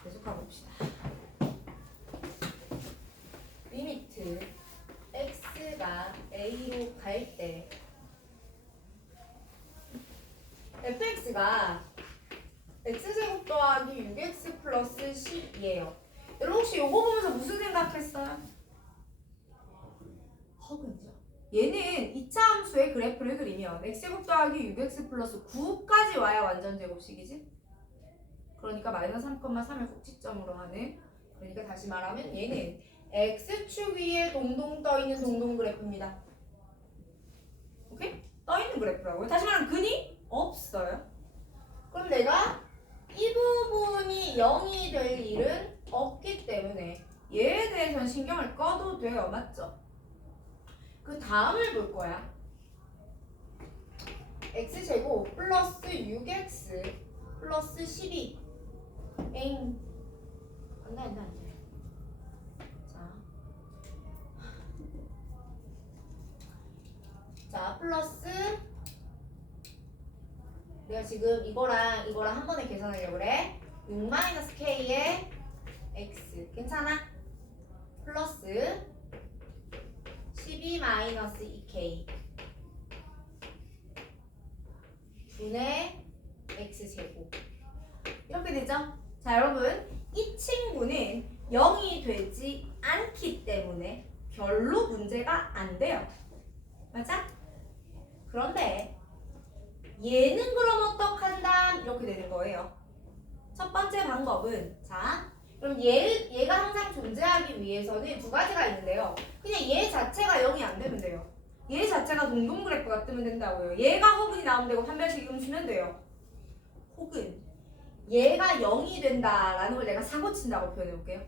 계속 가봅시다. 리미트 x가 a로 갈 때 fx가 x 더하기 6x 플러스 10이에요. 여러분 혹시 요거 보면서 무슨 생각했어요? 허근이죠. 얘는 2차 함수의 그래프를 그리면 x제곱 더하기 6x 플러스 9까지 와야 완전 제곱식이지? 그러니까 마이너스 3,3을 꼭지점으로 하는, 그러니까 다시 말하면 얘는 x축 위에 동동 떠있는 동동 그래프입니다. 오케이? 떠있는 그래프라고요. 다시 말하면 근이 없어요. 그럼 내가 이 부분이 0이 될 일은 없기 때문에 얘에 대해서는 신경을 꺼도 돼요. 맞죠? 그 다음을 볼 거야. x제곱 플러스 6x 플러스 12 엥 안돼 자 플러스 내가 지금 이거랑 한 번에 계산하려고 그래. 6-k의 x 괜찮아? 플러스 12-2k 분의 x제곱 이렇게 되죠? 자 여러분 이 친구는 0이 되지 않기 때문에 별로 문제가 안 돼요. 맞아? 그런데 얘는 그럼 어떡한다? 이렇게 되는 거예요. 첫 번째 방법은 자 그럼 얘가 항상 존재하기 위해서는 두 가지가 있는데요. 그냥 얘 자체가 0이 안 되면 돼요. 얘 자체가 동동 그래프가 뜨면 된다고요. 얘가 허근이 나오면 되고 판별식이면 주면 돼요. 혹은 얘가 0이 된다라는 걸 내가 사고 친다고 표현해 볼게요.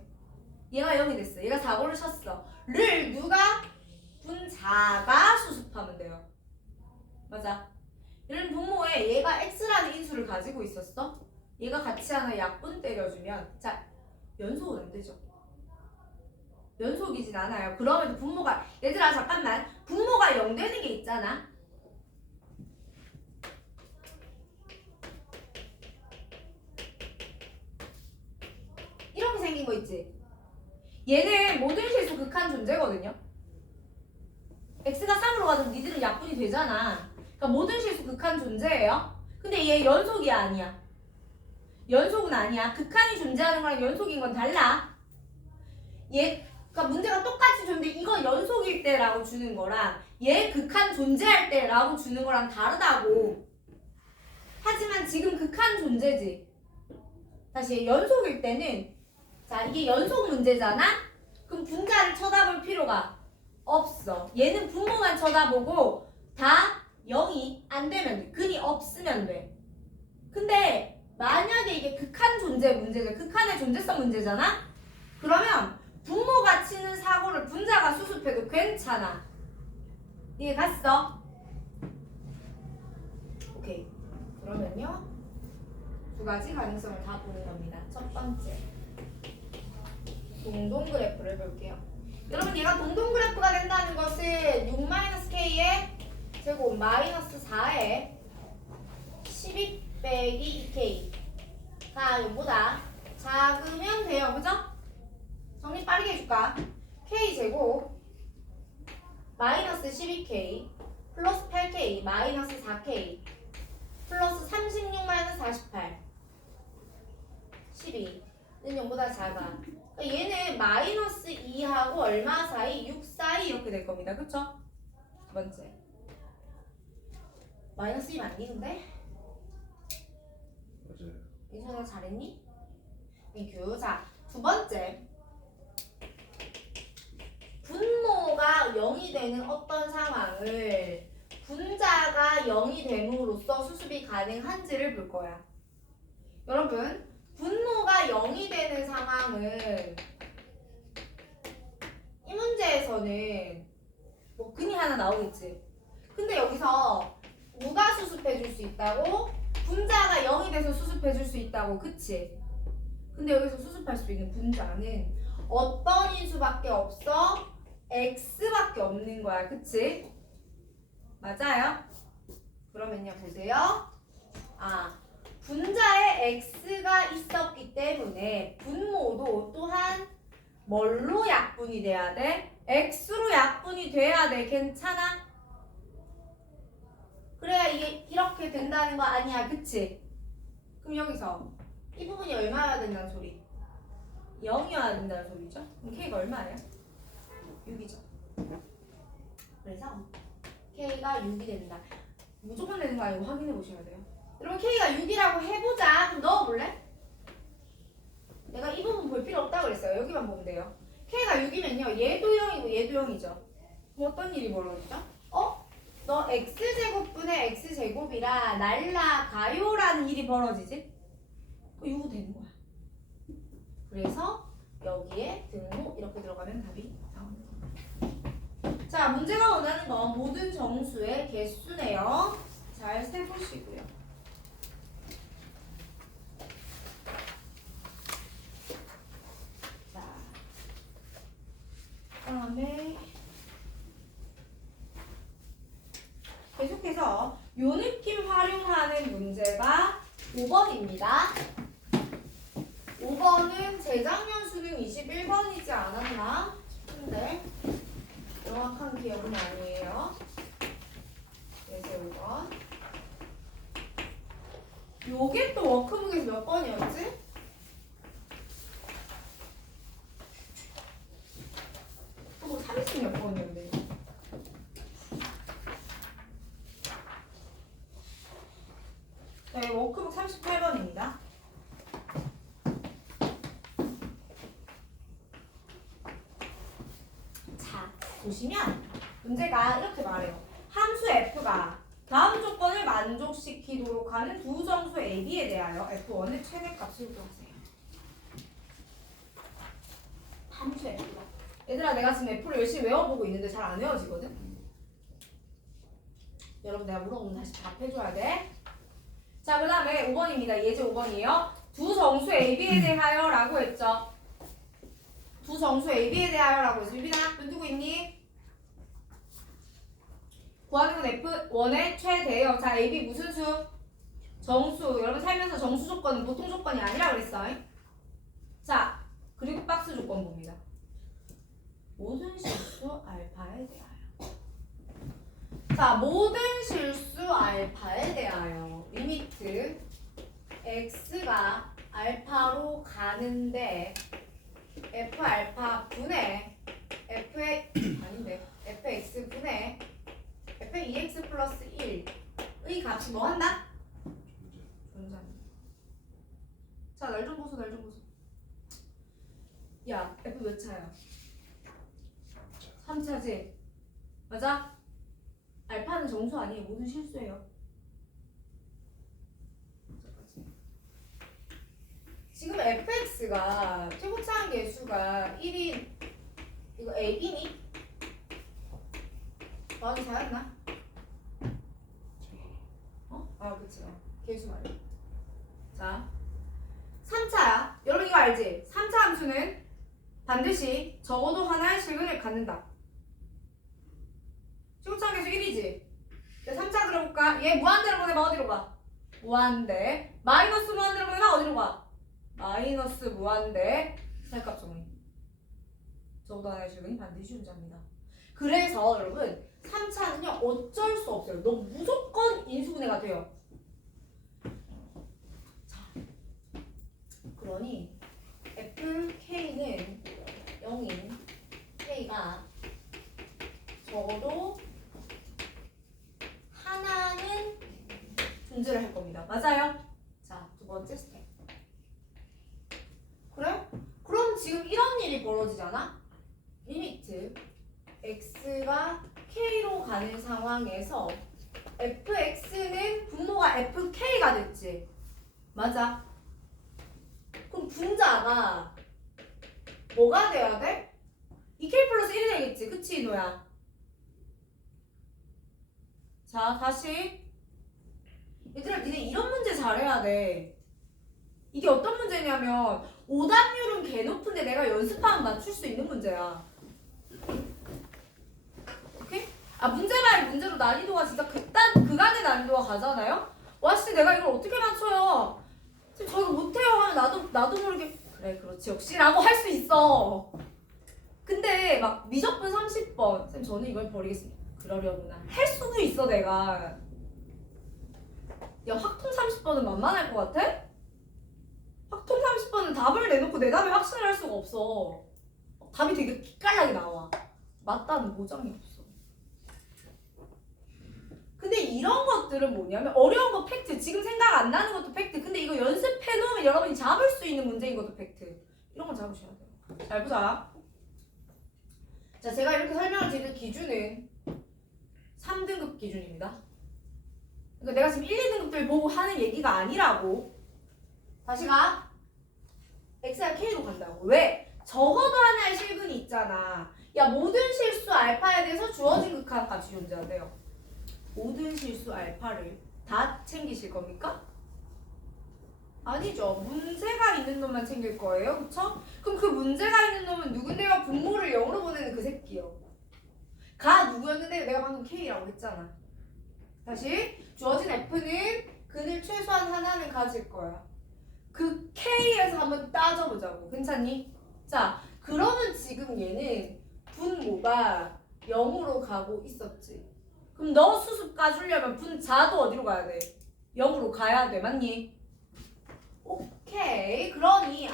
얘가 0이 됐어. 얘가 사고를 쳤어. 를 누가? 분자가 수습하면 돼요. 맞아. 이런 분모에 얘가 x라는 인수를 가지고 있었어. 얘가 같이 하나 약분 때려주면 자 연속은 안 되죠. 연속이진 않아요. 그럼에도 분모가 얘들아 잠깐만 분모가 0 되는 게 있잖아. 이렇게 생긴 거 있지. 얘는 모든 실수 극한 존재거든요. x가 3으로 가서 니들은 약분이 되잖아. 그러니까 모든 실수 극한 존재예요. 근데 얘 연속이 아니야. 연속은 아니야. 극한이 존재하는 거랑 연속인 건 달라. 그러니까 문제가 똑같이 줬는데 이건 연속일 때라고 주는 거랑 얘 극한 존재할 때라고 주는 거랑 다르다고. 하지만 지금 극한 존재지. 다시 연속일 때는 자 이게 연속 문제잖아? 그럼 분자를 쳐다볼 필요가 없어. 얘는 분모만 쳐다보고 다 0이 안 되면 돼. 근이 없으면 돼. 근데 만약에 이게 극한 존재 문제죠. 극한의 존재성 문제잖아? 그러면 분모가 치는 사고를 분자가 수습해도 괜찮아. 이해 갔어? 오케이. 그러면요. 두 가지 가능성을 다 보는 겁니다. 첫 번째. 동동 그래프를 볼게요. 여러분 얘가 동동 그래프가 된다는 것은 6-k의 제곱 마이너스 4에 12 빼기 2k가 이거보다 작으면 돼요. 그죠? 정리 빠르게 해줄까? k제곱 마이너스 12k 플러스 8k 마이너스 4k 플러스 36 마이너스 48 12는 0보다 작아. 그러니까 얘는 마이너스 2하고 얼마 사이? 6 사이 이렇게 될 겁니다. 그쵸? 두 번째 마이너스 2 맞니는데? 맞아요. 민준아 잘했니? 땡큐. 자, 두 번째 분모가 0이 되는 어떤 상황을 분자가 0이 됨으로써 수습이 가능한지를 볼 거야. 여러분 분모가 0이 되는 상황은 이 문제에서는 뭐 근이 하나 나오겠지. 근데 여기서 누가 수습해 줄 수 있다고? 분자가 0이 돼서 수습해 줄 수 있다고. 그치? 근데 여기서 수습할 수 있는 분자는 어떤 인수밖에 없어? x밖에 없는 거야. 그치? 맞아요? 그러면요 보세요. 분자에 x가 있었기 때문에 분모도 또한 뭘로 약분이 돼야 돼? x로 약분이 돼야 돼. 괜찮아? 그래야 이게 이렇게 된다는 거 아니야. 그치? 그럼 여기서 이 부분이 얼마여야 된다는 소리? 0이어야 된다는 소리죠? 그럼 K가 얼마예요? 6이죠. 그래서 K가 6이 된다. 무조건 되는 거 아니고 확인해 보셔야 돼요. 여러분 K가 6이라고 해보자. 그럼 넣어볼래? 내가 이 부분 볼 필요 없다고 그랬어요. 여기만 보면 돼요. K가 6이면요. 얘도 0이고 얘도 0이죠. 그럼 어떤 일이 벌어지죠? 너 X제곱분의 X제곱이라 날라가요라는 일이 벌어지지? 6은 되는 거야. 그래서 여기에 등호 이렇게 들어가면 답이 나오는 겁니다. 자, 문제가 원하는 건 모든 정수의 개수네요. 잘 세보시고요. 자, 그다음에 계속해서 요 느낌 활용하는 문제가 5번입니다. 5번은 재작년 수능 21번이지 않았나 싶은데 정확한 기억은 아니에요. 예제 5번. 요게 또 워크북에서 몇 번이었지? 뭐 30 몇 번이었네. 네, 워크북 38번입니다. 자, 보시면 문제가 이렇게 말해요. 함수 f가 다음 조건을 만족시키도록 하는 두 정수 AB에 대하여 F1의 최대값을 구하세요. 함수 F가. 얘들아, 내가 지금 F를 열심히 외워보고 있는데 잘 안 외워지거든? 여러분, 내가 물어보면 다시 답해줘야 돼. 자, 그 다음에 5번입니다. 예제 5번이에요. 두 정수 AB에 대하여 라고 했죠. 두 정수 AB에 대하여 라고 했어. 유빈아, 눈 뜨고 있니? 구하는 건 F1의 최대요. 자, AB 무슨 수? 정수. 여러분 살면서 정수 조건은 보통 조건이 아니라 그랬어. 자, 그리고 박스 조건 봅니다. 모든 실수 알파에 대하여. 자, 모든 실수 알파에 대하여 리미트 x가 알파로 가는데 f 알파 분의 f의 아닌데 fx 분의 f의 2x 플러스 1의 값이 뭐 한다? 존재한다. 자, 날 좀 보소, 날 좀 보소. 야, f 몇 차야? 3차지? 맞아? 알파는 정수 아니에요. 모든 실수예요. 지금 fx가 최고차항 개수가 1인 이거 ab니? 더하기 4였나? 아, 그치. 개수 말이야. 자, 3차야. 여러분 이거 알지? 3차 함수는 반드시 적어도 하나의 실근을 갖는다. 최고차항 개수 1이지? 3차 그려볼까? 얘 무한대로 보내면 어디로 가? 무한대. 마이너스 무한대로 보내면 어디로 가? 마이너스 무한대. 살값 정리. 적어도 하나의 실근이 반드시 존재합니다. 그래서 여러분 3차는요 어쩔 수 없어요. 너 무조건 인수분해가 돼요. 자, 그러니 FK는 0인 K가 적어도 하나는 존재를 할 겁니다. 맞아요? 자, 두 번째 스텝. 그래? 그럼 지금 이런 일이 벌어지잖아? 리미트 x가 k로 가는 상황에서 fx는 분모가 fk가 됐지. 맞아. 그럼 분자가 뭐가 돼야 돼? 2k 플러스 1이 되겠지. 그치 이노야? 자, 다시. 얘들아, 니네 이런 문제 잘해야 돼. 이게 어떤 문제냐면 오답률은 개 높은데 내가 연습하면 맞출 수 있는 문제야. 오케이? 아, 문제만 문제로 난이도가 진짜 그간의 난이도가 가잖아요? 와씨, 내가 이걸 어떻게 맞춰요? 지금 저 이거 못해요 하면 나도 모르게 그래, 그렇지, 역시 라고 할 수 있어. 근데 막 미적분 30번 쌤 저는 이걸 버리겠습니다. 그러려구나 할 수도 있어. 내가 야, 확통 30번은 만만할 것 같아? 학통 30번은 답을 내놓고 내 답에 확신을 할 수가 없어. 답이 되게 기깔나게 나와. 맞다는 보장이 없어. 근데 이런 것들은 뭐냐면 어려운 거 팩트, 지금 생각 안 나는 것도 팩트, 근데 이거 연습해놓으면 여러분이 잡을 수 있는 문제인 것도 팩트. 이런 건 잡으셔야 돼요. 잘 보자. 자, 제가 이렇게 설명을 드릴 기준은 3등급 기준입니다. 그러니까 내가 지금 1, 2등급들 보고 하는 얘기가 아니라고. 다시 가. X와 K로 간다고. 왜? 적어도 하나의 실근이 있잖아. 야, 모든 실수 알파에 대해서 주어진 극한 값이 존재한대요. 모든 실수 알파를 다 챙기실 겁니까? 아니죠. 문제가 있는 놈만 챙길 거예요. 그쵸? 그럼 그 문제가 있는 놈은 누군데요? 분모를 0으로 보내는 그 새끼요. 가 누구였는데 내가 방금 K라고 했잖아. 다시 주어진 F는 근을 최소한 하나는 가질 거야. 그 K에서 한번 따져보자고. 괜찮니? 자, 그러면 지금 얘는 분모가 0으로 가고 있었지. 그럼 너 수습 까주려면 분자도 어디로 가야 돼? 0으로 가야 돼. 맞니? 오케이. 그러니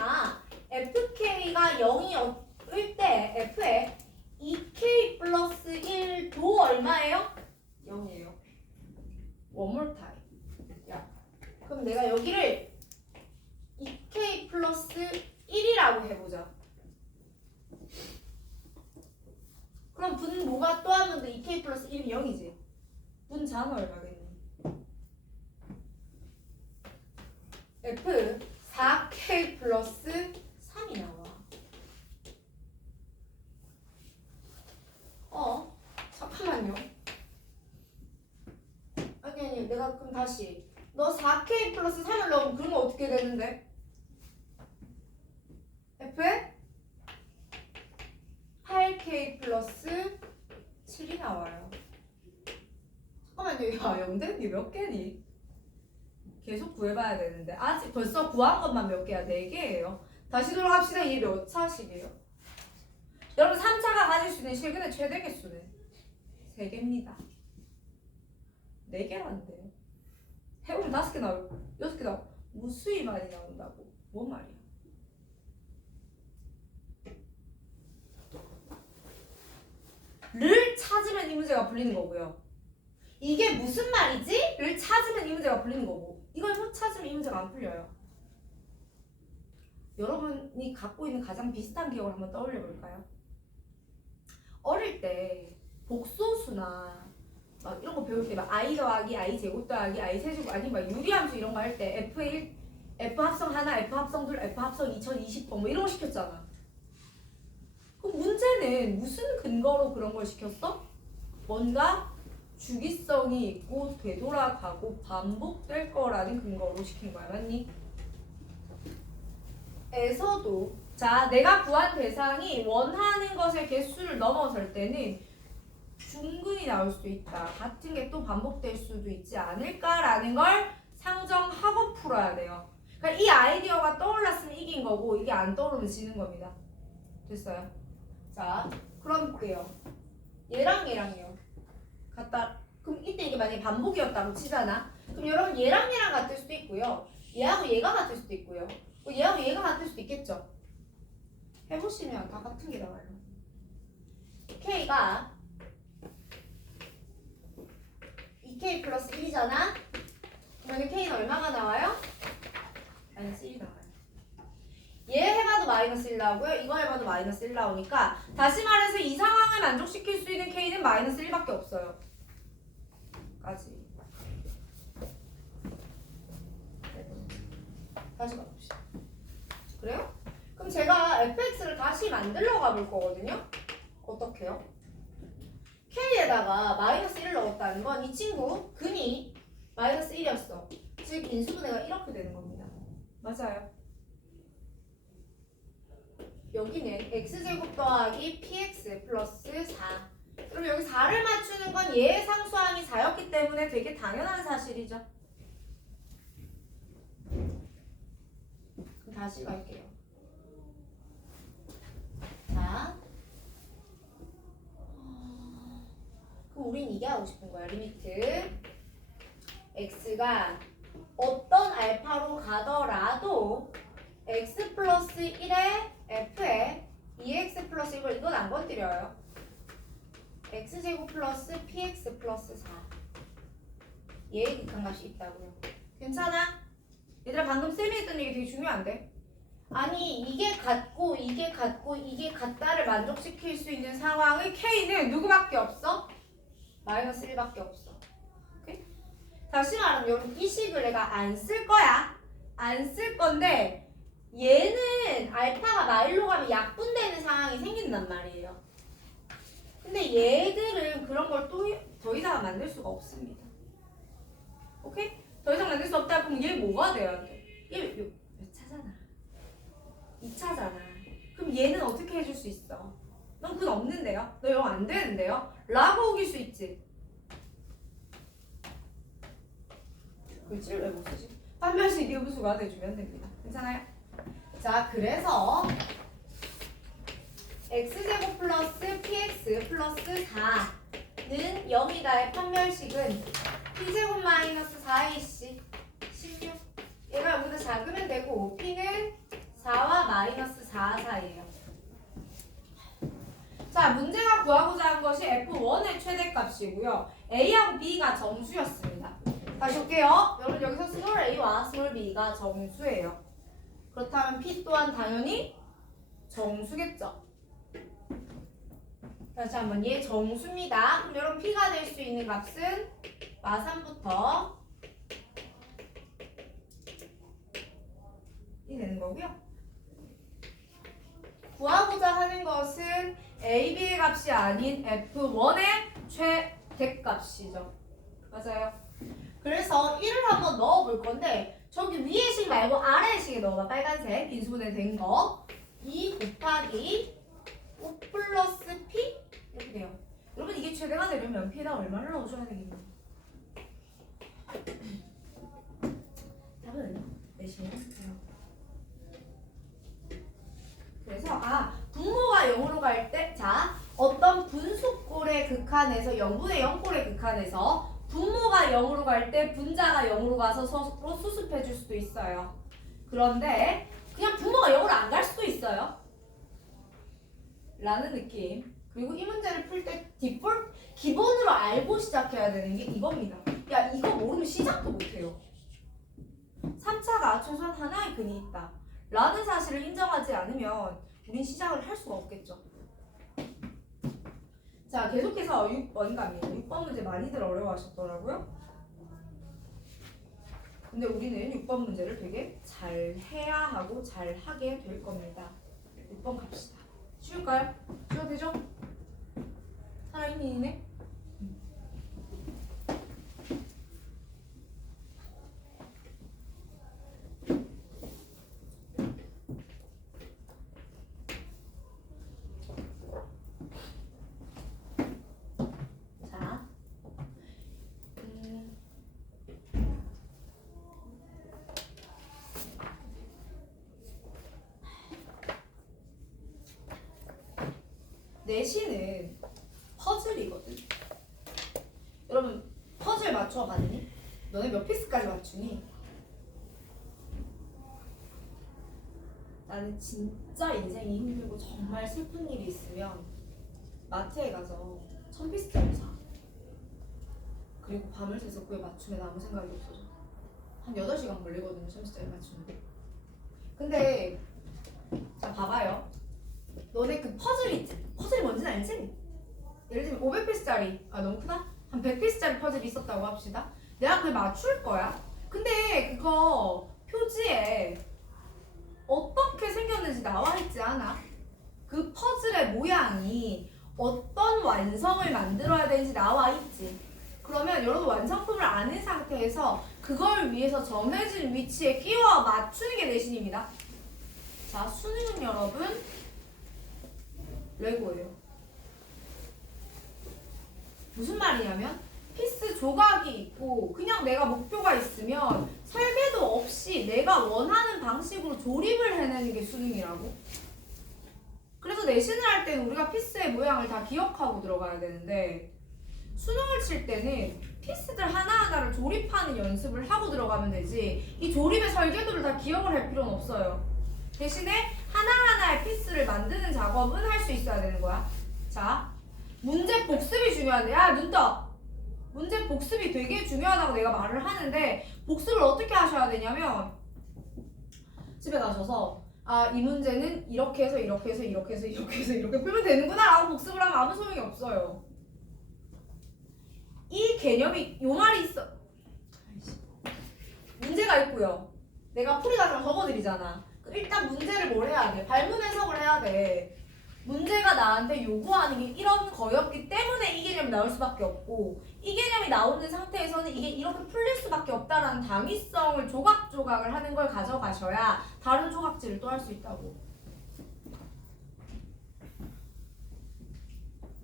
FK가 0일 때 F에 2K 플러스 1도 얼마예요? 0이에요. One more time. 야, 그럼 내가 여기를 2K 플러스 1이라고 해보자. 그럼 분모가 또 하면 돼. 2K 플러스 1이 0이지. 분자는 얼마겠니? F 4K 플러스 3이 나와. 잠깐만요. 아니 내가 그럼 다시 너 4K 플러스 3을 넣으면 그러면 어떻게 되는데? F에 8K 플러스 7이 나와요. 잠깐만요. 야, 0 되는 게 몇 개니? 계속 구해봐야 되는데 아직 벌써 구한 것만 몇 개야? 4개예요. 다시 돌아갑시다. 이게 몇 차식이에요? 여러분 3차가 가질 수 있는 실근의 최대 개수는 3개입니다. 4개란데 해보면 5개 나오고 6개 나오고 무수히 많이 나온다고. 뭔 말이야? 를 찾으면 이 문제가 풀리는 거고요. 이게 무슨 말이지? 를 찾으면 이 문제가 풀리는 거고, 이걸 못 찾으면 이 문제가 안 풀려요. 여러분이 갖고 있는 가장 비슷한 기억을 한번 떠올려 볼까요? 어릴 때 복소수나 막 이런 거 배울 때 막 i 더하기 i 제곱 더하기 i 세제곱 아니 막 유리함수 이런 거 할 때 F1, F 합성 하나, F 합성 둘, F 합성 2020번 뭐 이런 거 시켰잖아. 그럼 문제는 무슨 근거로 그런 걸 시켰어? 뭔가 주기성이 있고 되돌아가고 반복될 거라는 근거로 시킨 거야. 맞니? 에서도 자, 내가 구한 대상이 원하는 것의 개수를 넘어설 때는 중근이 나올 수도 있다. 같은 게 또 반복될 수도 있지 않을까라는 걸 상정하고 풀어야 돼요. 그러니까 이 아이디어가 떠올랐으면 이긴 거고 이게 안 떠오르면 지는 겁니다. 됐어요? 자, 그럼 볼게요. 얘랑요. 같다. 그럼 이때 이게 만약에 반복이었다고 치잖아. 그럼 여러분 얘랑 같을 수도 있고요. 얘하고 얘가 같을 수도 있고요. 얘하고 얘가 같을 수도 있겠죠. 해보시면 다 같은 게 나와요. K가 2K 플러스 1이잖아. 그러면 K는 얼마가 나와요? 마이너스 1이 나와요. 얘 해봐도 마이너스 1 나오고요. 이거 해봐도 마이너스 1 나오니까 다시 말해서 이 상황을 만족시킬 수 있는 K는 마이너스 1밖에 없어요. 까지. 다시 가봅시다. 그래요? 그럼 제가 fx를 다시 만들러 가볼 거거든요. 어떻게요? k에다가 마이너스 1을 넣었다는 건 이 친구 근이 마이너스 1이었어. 즉 인수분해가 이렇게 되는 겁니다. 맞아요. 여기는 x제곱 더하기 px 플러스 4. 그럼 여기 4를 맞추는 건 얘의 상수항이 4였기 때문에 되게 당연한 사실이죠. 그럼 다시 갈게요. 자, 그럼 우린 이게 하고 싶은 거야. 리미트 x가 어떤 알파로 가더라도 x 플러스 1에 f에 2x 플러스 1을 이건 안 건드려요. x제곱 플러스 px 플러스 4 얘의 극한값이 있다고요. 괜찮아? 얘들아 방금 쌤이 했던 얘기 되게 중요한데? 아니 이게 같고 이게 같고 이게 같다를 만족시킬 수 있는 상황의 K는 누구밖에 없어? 마이너스 1밖에 없어. 오케이? 다시 말하면 여러분 이 식을 내가 안 쓸 거야. 안 쓸 건데 얘는 알파가 마일로 가면 약분되는 상황이 생긴단 말이에요. 근데 얘들은 그런 걸 또 더 이상 만들 수가 없습니다. 오케이? 더 이상 만들 수 없다 그럼 얘 뭐가 돼야 돼? 얘 몇 차잖아. 2차잖아. 그럼 얘는 어떻게 해줄 수 있어? 넌 그건 없는데요? 너 영어 안 되는데요? 라고 우길 수 있지. 글씨를 왜 못 쓰지? 판별식 이음수가 돼주면 됩니다. 괜찮아요? 자, 그래서 x제곱 플러스 px 플러스 4는 0이다의 판별식은 p제곱 마이너스 4ac 16 얘가 여기보다 작으면 되고 p는 4와 마이너스 4 사이에요. 자, 문제가 구하고자 한 것이 f1의 최대값이고요. a하고 b가 정수였습니다. 다시 볼게요. 여러분 여기서 스몰 a와 스몰 b가 정수예요. 그렇다면 p 또한 당연히 정수겠죠. 다시 한번 얘 정수입니다. 그럼 여러분 p가 될 수 있는 값은 마3부터 이 되는 거고요. 구하고자 하는 것은 a, b의 값이 아닌 f1의 최대값이죠. 맞아요. 그래서 1을 한번 넣어볼 건데 저기 위의 식 말고 아래의 식에 넣어봐. 빨간색 인수분해 된 거. 2 곱하기 5 플러스 p 이렇게 돼요. 여러분 이게 최대가 되려면 p에다 얼마를 넣어줘야 되겠냐? 답은 내시면 돼요. 그래서 분모가 0으로 갈 때 자 어떤 분수꼴의 극한에서 0분의 0꼴의 극한에서 분모가 0으로 갈 때 분자가 0으로 가서 서로 수습해 줄 수도 있어요. 그런데 그냥 분모가 0으로 안 갈 수도 있어요. 라는 느낌. 그리고 이 문제를 풀 때 디폴트 기본으로 알고 시작해야 되는 게 이겁니다. 야 이거 모르면 시작도 못해요. 3차가 최소한 하나의 근이 있다. 라는 사실을 인정하지 않으면 우린 시작을 할 수가 없겠죠. 자, 계속해서 6번 갑니다. 6번 문제 많이들 어려워하셨더라고요. 근데 우리는 6번 문제를 되게 잘 해야 하고 잘 하게 될 겁니다. 6번 갑시다. 쉬울까요? 쉬워도 되죠? 살아있네. 내신은 퍼즐이거든. 여러분 퍼즐 맞춰봤니? 너네 몇 피스까지 맞추니? 나는 진짜 인생이 힘들고 정말 슬픈 일이 있으면 마트에 가서 1000피스짜리 사. 그리고 밤을 새서 그걸 맞추면 아무 생각이 없어져. 한 8시간 걸리거든요 1000피스짜리 맞추는데. 근데 자 봐봐요. 너네 그 퍼즐 있지? 퍼즐이 뭔지 알지? 예를 들면 500피스짜리 너무 크다? 한 100피스짜리 퍼즐이 있었다고 합시다. 내가 그걸 맞출 거야. 근데 그거 표지에 어떻게 생겼는지 나와 있지 않아? 그 퍼즐의 모양이 어떤 완성을 만들어야 되는지 나와 있지. 그러면 여러분 완성품을 아는 상태에서 그걸 위해서 정해진 위치에 끼워 맞추는 게 내신입니다. 자, 수능은 여러분 레고예요. 무슨 말이냐면 피스 조각이 있고 그냥 내가 목표가 있으면 설계도 없이 내가 원하는 방식으로 조립을 해내는 게 수능이라고. 그래서 내신을 할 때는 우리가 피스의 모양을 다 기억하고 들어가야 되는데 수능을 칠 때는 피스들 하나하나를 조립하는 연습을 하고 들어가면 되지 이 조립의 설계도를 다 기억을 할 필요는 없어요. 대신에 하나하나의 피스를 만드는 작업은 할 수 있어야 되는 거야. 자, 문제 복습이 중요한데, 야, 눈 떠! 문제 복습이 되게 중요하다고 내가 말을 하는데, 복습을 어떻게 하셔야 되냐면, 집에 가셔서, 아, 이 문제는 이렇게 해서, 이렇게 해서, 이렇게 해서, 이렇게 해서, 이렇게 풀면 되는구나 라고 복습을 하면 아무 소용이 없어요. 이 개념이, 요 말이 있어. 문제가 있고요. 내가 풀이 과정을 적어드리잖아. 일단 문제를 뭘 해야 돼? 발문 해석을 해야 돼. 문제가 나한테 요구하는 게 이런 거였기 때문에 이 개념이 나올 수밖에 없고, 이 개념이 나오는 상태에서는 이게 이렇게 풀릴 수밖에 없다라는 당위성을 조각조각을 하는 걸 가져가셔야 다른 조각질을 또 할 수 있다고.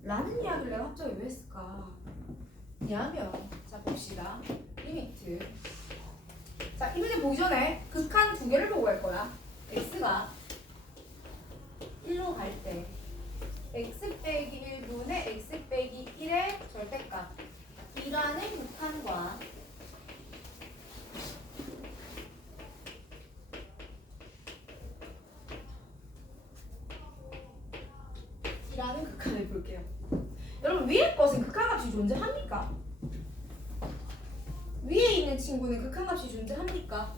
라는 이야기를 내가 갑자기 왜 했을까? 왜냐하면, 자 봅시다. 리미트. 자, 이 문제 보기 전에 극한 두 개를 보고 갈 거야. x가 1로 갈 때 x 빼기 1분의 x 빼기 1의 절대값 이라는 극한과 이라는 극한을 볼게요. 여러분, 위에 것은 극한값이 존재합니까? 위에 있는 친구는 극한값이 존재합니까?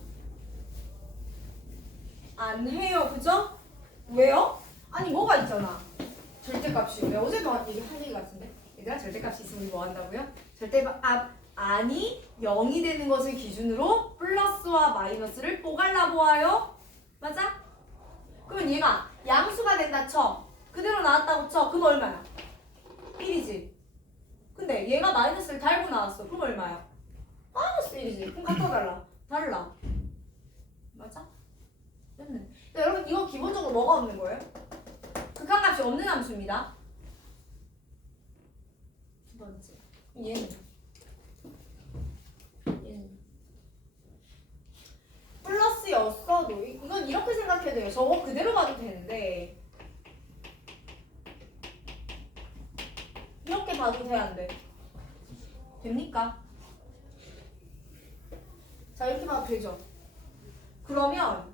안 해요, 그죠? 왜요? 아니, 뭐가 있잖아. 절대값이. 왜 어제도 얘기한 얘기 같은데? 얘들아, 절대값이 있으면 우리 뭐 한다고요? 안이 0이 되는 것을 기준으로 플러스와 마이너스를 뽀갈라 보아요. 맞아? 그러면 얘가 양수가 된다 쳐. 그대로 나왔다고 쳐. 그럼 얼마야? 1이지. 근데 얘가 마이너스를 달고 나왔어. 그럼 얼마야? 마이너스 1이지. 그럼 갖다 달라. 달라. 맞아? 됐네. 여러분, 이거 기본적으로 뭐가 없는 거예요? 극한값이 없는 함수입니다. 두 번째. 얘는 플러스였어도 이건 이렇게 생각해도 돼요. 저거 그대로 봐도 되는데 이렇게 봐도 돼, 안 돼? 됩니까? 자, 이렇게 봐도 되죠? 그러면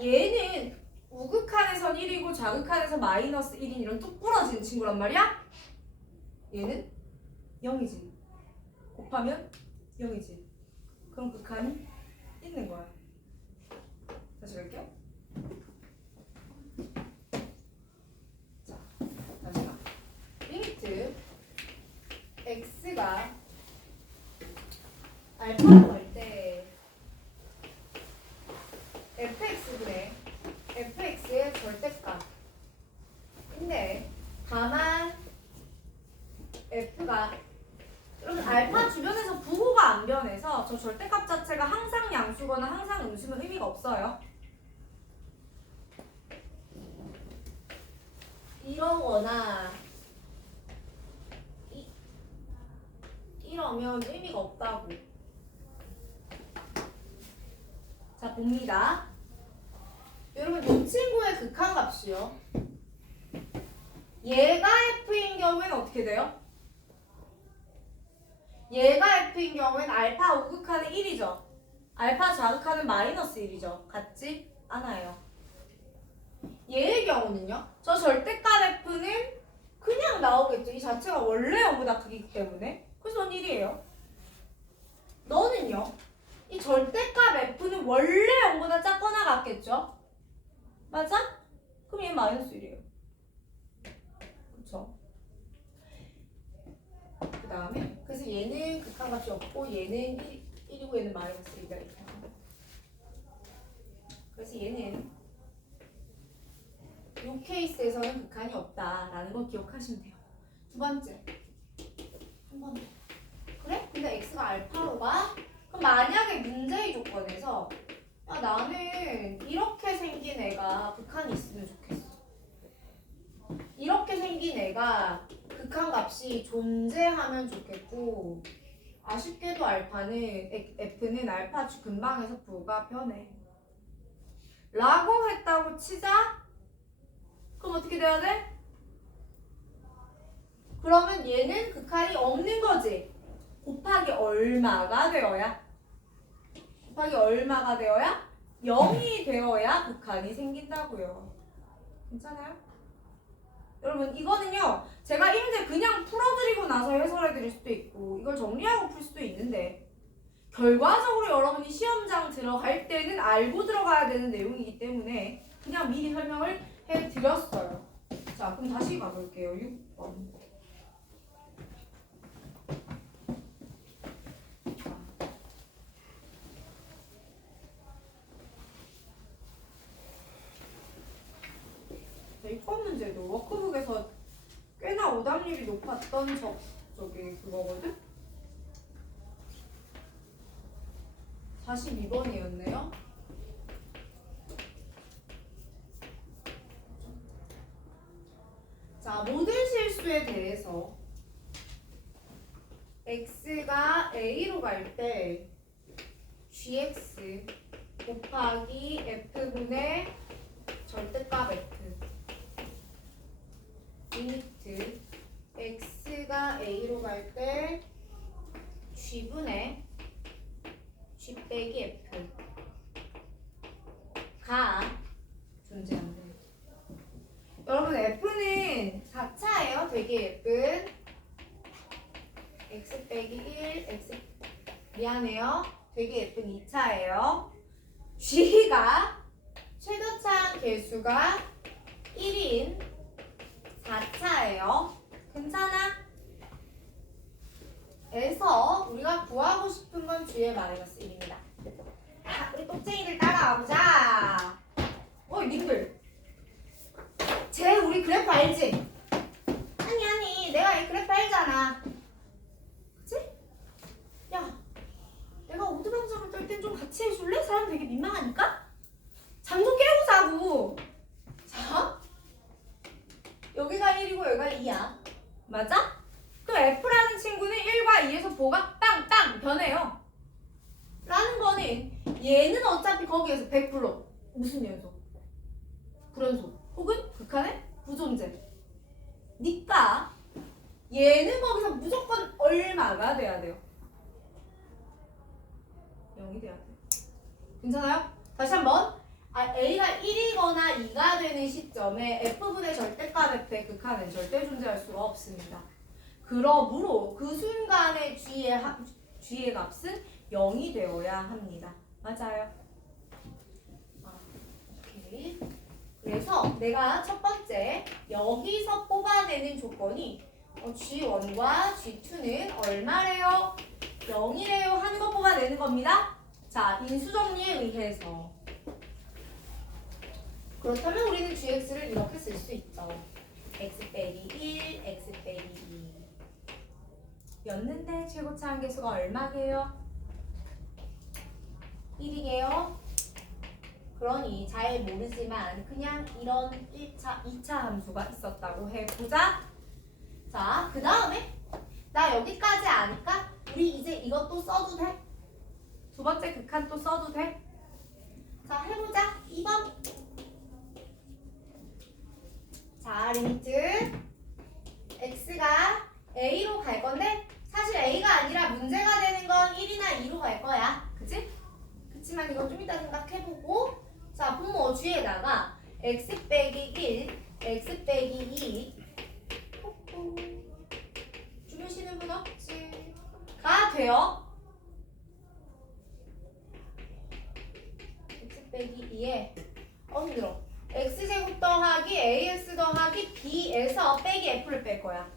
얘는 우극한에선 1이고 좌극한에서 마이너스 1인 이런 뚝 부러지는 친구란 말이야? 얘는 0이지. 곱하면 0이지. 그럼 극한이 있는 거야. 다시 갈게요. 자, 다시 가. 리미트 x가 알파로 갈 때 fx분의 fx의 절대값인데 다만 f가 여러분 알파 주변에서 부호가 안 변해서 저 절대값 자체가 항상 양수거나 항상 음수는 의미가 없어요. 이러거나 이러면 의미가 없다고. 자, 봅니다. 여러분, 이 친구의 극한값이요. 얘가 f인 경우에는 어떻게 돼요? 얘가 f인 경우에는 알파 우극한은 1이죠. 알파 좌극한은 마이너스 1이죠. 같지 않아요. 얘의 경우는요. 저 절대값 f는 그냥 나오겠죠. 이 자체가 원래 0보다 크기 때문에. 그래서 넌 1이에요. 너는요. 이 절대값 f는 원래 0보다 작거나 같겠죠? 맞아? 그럼 얘 마이너스 1이에요. 그쵸? 그 다음에 그래서 얘는 극한값이 없고 얘는 1이고 얘는 마이너스 1이다 이렇게. 그래서 얘는 이 케이스에서는 극한이 없다라는 걸 기억하시면 돼요. 두 번째. 한 번 더. 그래? 근데 x가 알파로 가? 그럼 만약에 문제의 조건에서 나는 이렇게 생긴 애가 극한이 있으면 좋겠어. 이렇게 생긴 애가 극한값이 존재하면 좋겠고 아쉽게도 f는 알파 근방에서 부호가 변해. 라고 했다고 치자? 그럼 어떻게 돼야 돼? 그러면 얘는 극한이 없는 거지. 곱하기 얼마가 되어야? 곱하기 얼마가 되어야? 0이 되어야 극한이 생긴다고요. 괜찮아요? 여러분 이거는요 제가 이 문제 그냥 풀어드리고 나서 해설해 드릴 수도 있고 이걸 정리하고 풀 수도 있는데 결과적으로 여러분이 시험장 들어갈 때는 알고 들어가야 되는 내용이기 때문에 그냥 미리 설명을 해드렸어요. 자 그럼 다시 가볼게요. 6번. 자, 6번 문제도 워크북에서 꽤나 오답률이 높았던 저기 그거거든? 42번이었네요. 자, 모든 실수에 대해서 x가 a로 갈 때 gx 곱하기 f분의 절대값 f 리미트 x가 a로 갈 때 g분의 g 빼기 f가 존재한다. 여러분 f는 4차예요. 되게 예쁜 x 빼기 1 x 미안해요. 되게 예쁜 2차예요. g가 최저차항 개수가 1인 4차예요. 괜찮아? 에서 우리가 구하고 싶은 건 g의 마이너스 1입니다. 자, 우리 똑쟁이들 따라와보자. 님들 우리 그래프 알지? 아니 내가 이 그래프 알잖아. 그치? 야 내가 오드방정을 떨 땐 좀 같이 해줄래? 사람 되게 민망하니까? 잠 좀 깨고 자고. 자 여기가 1이고 여기가 2야. 맞아? 그럼 F라는 친구는 1과 2에서 보가 빵빵 변해요. 라는 거는 얘는 어차피 거기에서 100% 무슨 연속? 불연속 혹은 극한의 부존재. 니까 얘는 거기서 무조건 얼마가 돼야 돼요? 0이 돼야 돼요. 괜찮아요? 다시 한번. A가 1이거나 2가 되는 시점에 F분의 절대값 F의 극한은 절대 존재할 수가 없습니다. 그러므로 그 순간의 G의 값은 0이 되어야 합니다. 맞아요? 오케이. 그래서 내가 첫 번째 여기서 뽑아내는 조건이 G1과 G2는 얼마래요? 0이래요 하는 거 뽑아내는 겁니다. 자, 인수정리에 의해서 그렇다면 우리는 gx를 이렇게 쓸 수 있죠. x 빼기 1, x 빼기 2 였는데 최고차항 개수가 얼마게요? 1이게요. 그러니 잘 모르지만 그냥 이런 1차, 2차 함수가 있었다고 해보자. 자, 그 다음에 나 여기까지 아니까 우리 이제 이것도 써도 돼? 두 번째 극한 또 써도 돼? 자, 해보자. 2번. 자, 리미트 x가 a로 갈 건데 사실 a가 아니라 문제가 되는 건 1이나 2로 갈 거야. 그치? 그치만 이건 좀 이따 생각해보고. 자, 분모 g에다가 x 빼기 1, x 빼기 2 주무시는 분 없지? 가 돼요. x 빼기 2에 힘들어. x제곱 더하기 ax 더하기 b에서 빼기 f를 뺄 거야.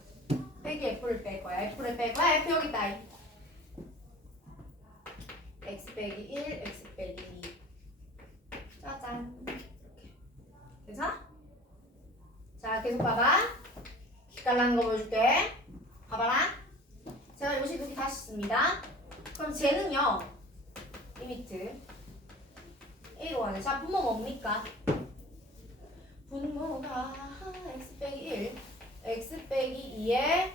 빼기 f를 뺄 거야. f를 뺄 거야. f 여기 있다. x 빼기 1, x 빼기 2. 짜잔. 괜찮아? 자, 계속 봐봐. 기깔나는 거 보여줄게. 봐봐라. 제가 요시 두개 다시 씁니다. 그럼 쟤는요. 리미트 A로 가는. 자, 분모 뭡니까? 분모가 x 빼기 1, x 빼기 2에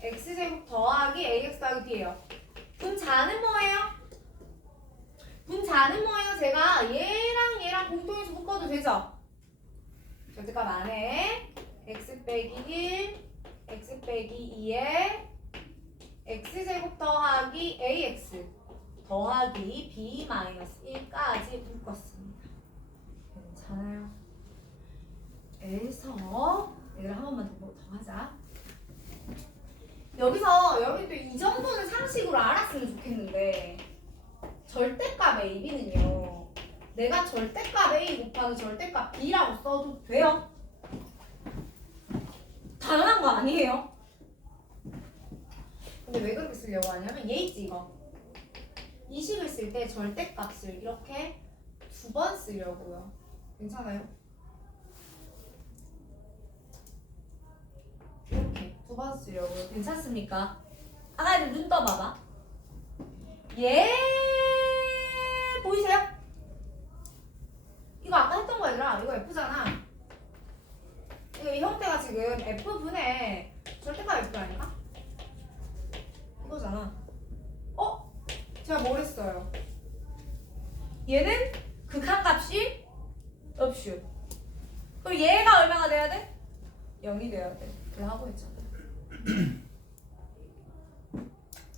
x제곱 더하기 ax 더하기 d예요. 분자는 뭐예요? 분자는 뭐예요? 제가 얘랑 공통해서 묶어도 되죠? 절대값 안에 x 빼기 1, x 빼기 2에 x제곱 더하기 ax 더하기 b-1까지 묶었습니다. 괜찮아요. 에서 얘를 한 번만 더 하자. 여기서 여러분도 이 정도는 상식으로 알았으면 좋겠는데 절대값 AB는요. 내가 절대값 A 곱하기 절대값 B라고 써도 돼요? 당연한 거 아니에요? 근데 왜 그렇게 쓰려고 하냐면 얘 있지 이거. 이 식을 쓸 때 절대값을 이렇게 2번 쓰려고요. 괜찮아요? 이렇게 2번 쓰려고요. 괜찮습니까? 아가들 눈 떠봐봐. 얘 보이세요? 이거 아까 했던 거 얘들아. 이거 F잖아. 이거 이 형태가 지금 F분의 절대값 F 아닌가? 이거잖아. 제가 뭘 했어요? 얘는 극한값이 없슈. 그럼 얘가 얼마가 돼야 돼? 0이 돼야 돼. 그래 하고 있잖아.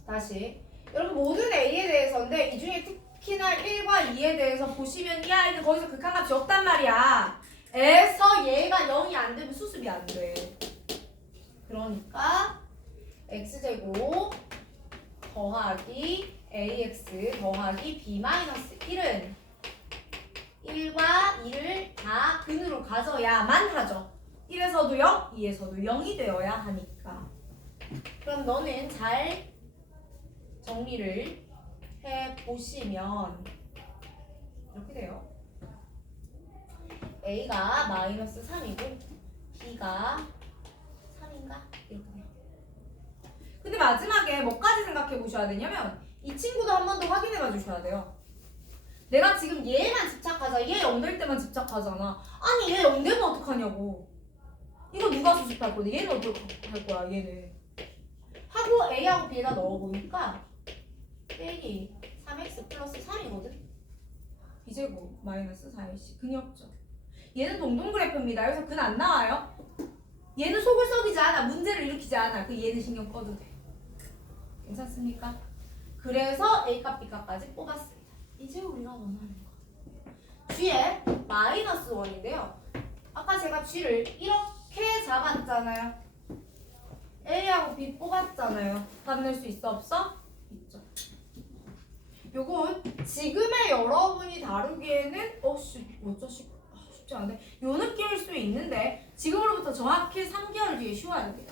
다시. 여러분 모든 A에 대해서인데 이 중에 특히나 1과 2에 대해서 보시면 이 아이는 거기서 극한값이 없단 말이야. 에서 얘가 0이 안 되면 수습이 안 돼. 그러니까 x제곱 더하기 ax 더하기 b-1은 1과 2를 다 근으로 가져야만 하죠. 1에서도 0, 2에서도 0이 되어야 하니까. 그럼 너는 잘 정리를 해보시면 이렇게 돼요. a가 마이너스 3이고 b가 3인가? 이렇게 돼요. 근데 마지막에 뭐까지 생각해 보셔야 되냐면 이 친구도 한 번 더 확인해 봐 주셔야 돼요. 내가 지금 얘만 집착하자. 얘 0 될 때만 집착하잖아. 아니 얘 0 되면 어떡하냐고. 이거 누가 수습할 건데 얘는 어떻게 할 거야 얘는. 하고 A하고 B에다 넣어보니까 빼기 3x 플러스 3이거든. B제곱 마이너스 4ac 근이 없죠. 얘는 동동 그래프입니다. 여기서 근 안 나와요. 얘는 속을 썩이지 않아. 문제를 일으키지 않아. 그 얘는 신경 꺼도 돼. 괜찮습니까? 그래서 A값 B값까지 뽑았습니다. 이제 우리가 원하는 거 G에 마이너스 1인데요. 아까 제가 G를 이렇게 잡았잖아요. A하고 B 뽑았잖아요. 답 낼 수 있어 없어? 있죠. 요건 지금의 여러분이 다루기에는 쉽지 않은데 요 느낌일 수 있는데 지금으로부터 정확히 3개월 뒤에 쉬워야 돼요.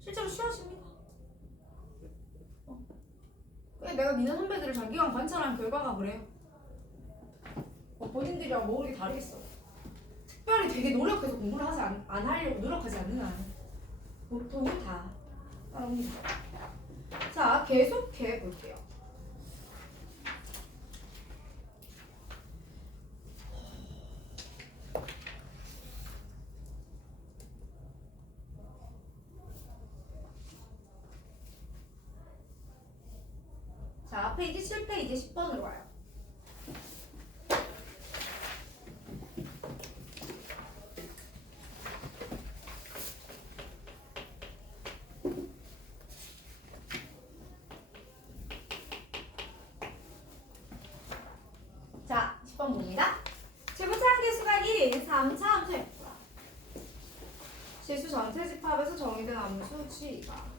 실제로 쉬워집니다. 내가 니네 선배들을 장기간 관찰한 결과가 그래요. 본인들이랑 먹을 게 다르겠어. 특별히 되게 노력해서 공부를 하지 안 하려고 노력하지 않는 한 보통은 다 따라옵니다. 자, 계속해 볼게요. 자, 페이지 7페이지 10번으로 와요. 자, 10번 봅니다. 최고차항 개수가 1인 3차 함수 F가 실수 전체 집합에서 정의된 함수 G가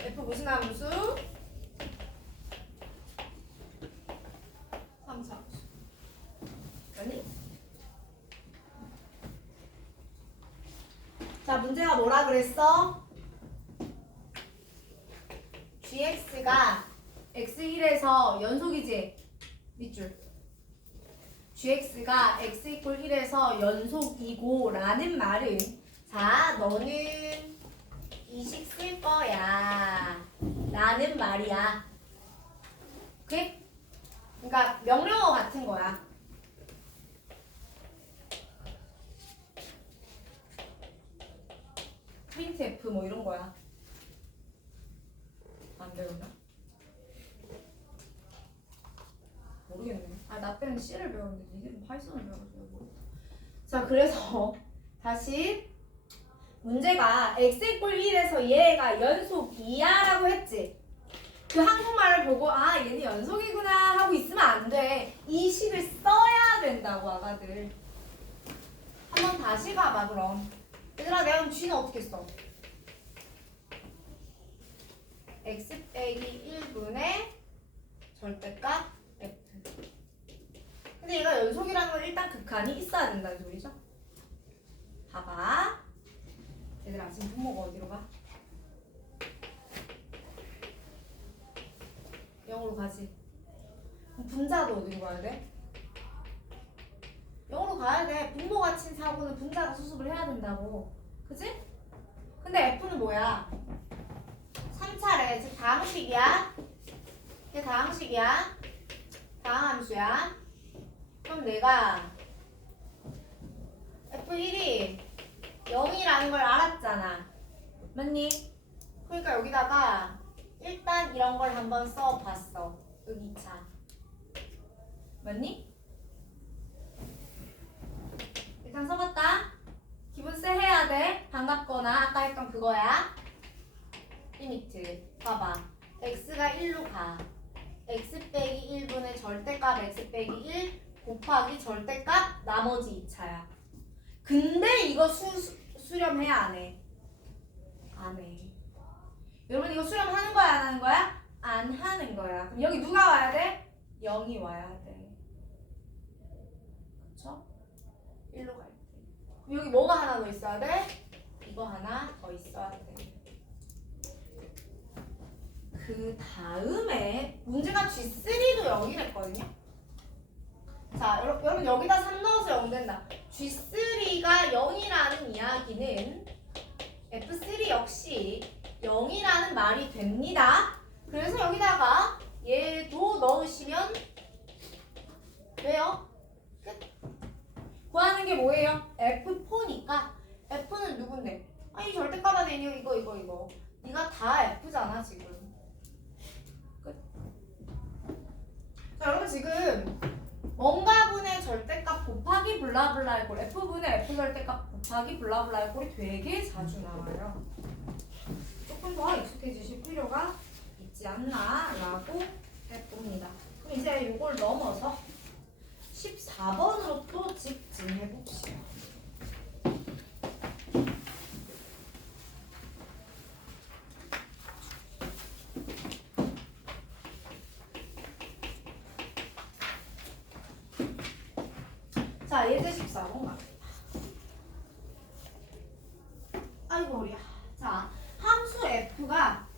F 무슨 함수? 3차 함수. 아니? 자, 문제가 뭐라 그랬어? gx가 x1에서 연속이지? 밑줄. gx가 x 이퀄 1에서 연속이고 라는 말은 자, 너는 이 식 쓸 거야 라는 말이야. 오케이? 그러니까 명령어 같은 거야. printf 뭐 이런 거야. 안 배웠나? 모르겠네. 나 때는 C를 배웠는데 니들은 파이썬을 배워가지고 모르겠다. 자, 그래서 다시 문제가 x 이퀄 1에서 얘가 연속이야 라고 했지. 그 한국말을 보고 아 얘는 연속이구나 하고 있으면 안 돼. 이 식을 써야 된다고 아가들. 한번 다시 가봐 그럼. 얘들아 내가 그럼 g는 어떻게 써? x 빼기 1분의 절대값 f. 근데 얘가 연속이라는 건 일단 극한이 있어야 된다는 소리죠. 봐봐. 얘들아 지금 분모가 어디로 가? 0으로 가지. 그럼 분자도 어디로 가야 돼? 0으로 가야 돼. 분모가 친 사고는 분자가 수습을 해야 된다고. 그치? 근데 F는 뭐야? 3차례, 즉 다항식이야. 이게 다항식이야. 다항함수야. 그럼 내가 F1이 0이라는 걸 알았잖아. 맞니? 그러니까 여기다가 일단 이런 걸 한번 써봤어. 여기 2차. 맞니? 일단 써봤다. 기분 쎄 해야 돼. 반갑거나 아까 했던 그거야. 리미트. 봐봐. x가 1로 가. x 빼기 1분의 절대값 x 빼기 1 곱하기 절대값 나머지 2차야. 근데 이거 수렴해야 안 해? 안 해. 여러분 이거 수렴하는 거야 안 하는 거야? 안 하는 거야. 그럼 여기 누가 와야 돼? 0이 와야 돼. 그쵸? 1로 갈 때. 그럼 여기 뭐가 하나 더 있어야 돼? 이거 하나 더 있어야 돼. 그 다음에 문제가 G3도 0이랬거든요. 자, 여러분 여기다 3 넣어서 0 된다. G3가 0이라는 이야기는 F3 역시 0이라는 말이 됩니다. 그래서 여기다가 얘도 넣으시면 돼요. 끝. 구하는 게 뭐예요? F4니까 F는 누군데? 아, 이 절대값 안에 있는 이거. 네가 다 F잖아 지금. 끝. 자, 여러분 지금 뭔가 분의 절대값 곱하기 블라블라의 꼴, F분의 F 절대값 곱하기 블라블라의 꼴이 되게 자주 나와요. 조금 더 익숙해지실 필요가 있지 않나 라고 해봅니다. 그럼 이제 이걸 넘어서 14번으로 또 직진해봅시다. 자, 예제 14번 갑니다. 아이고 우리야. 자, 함수 F가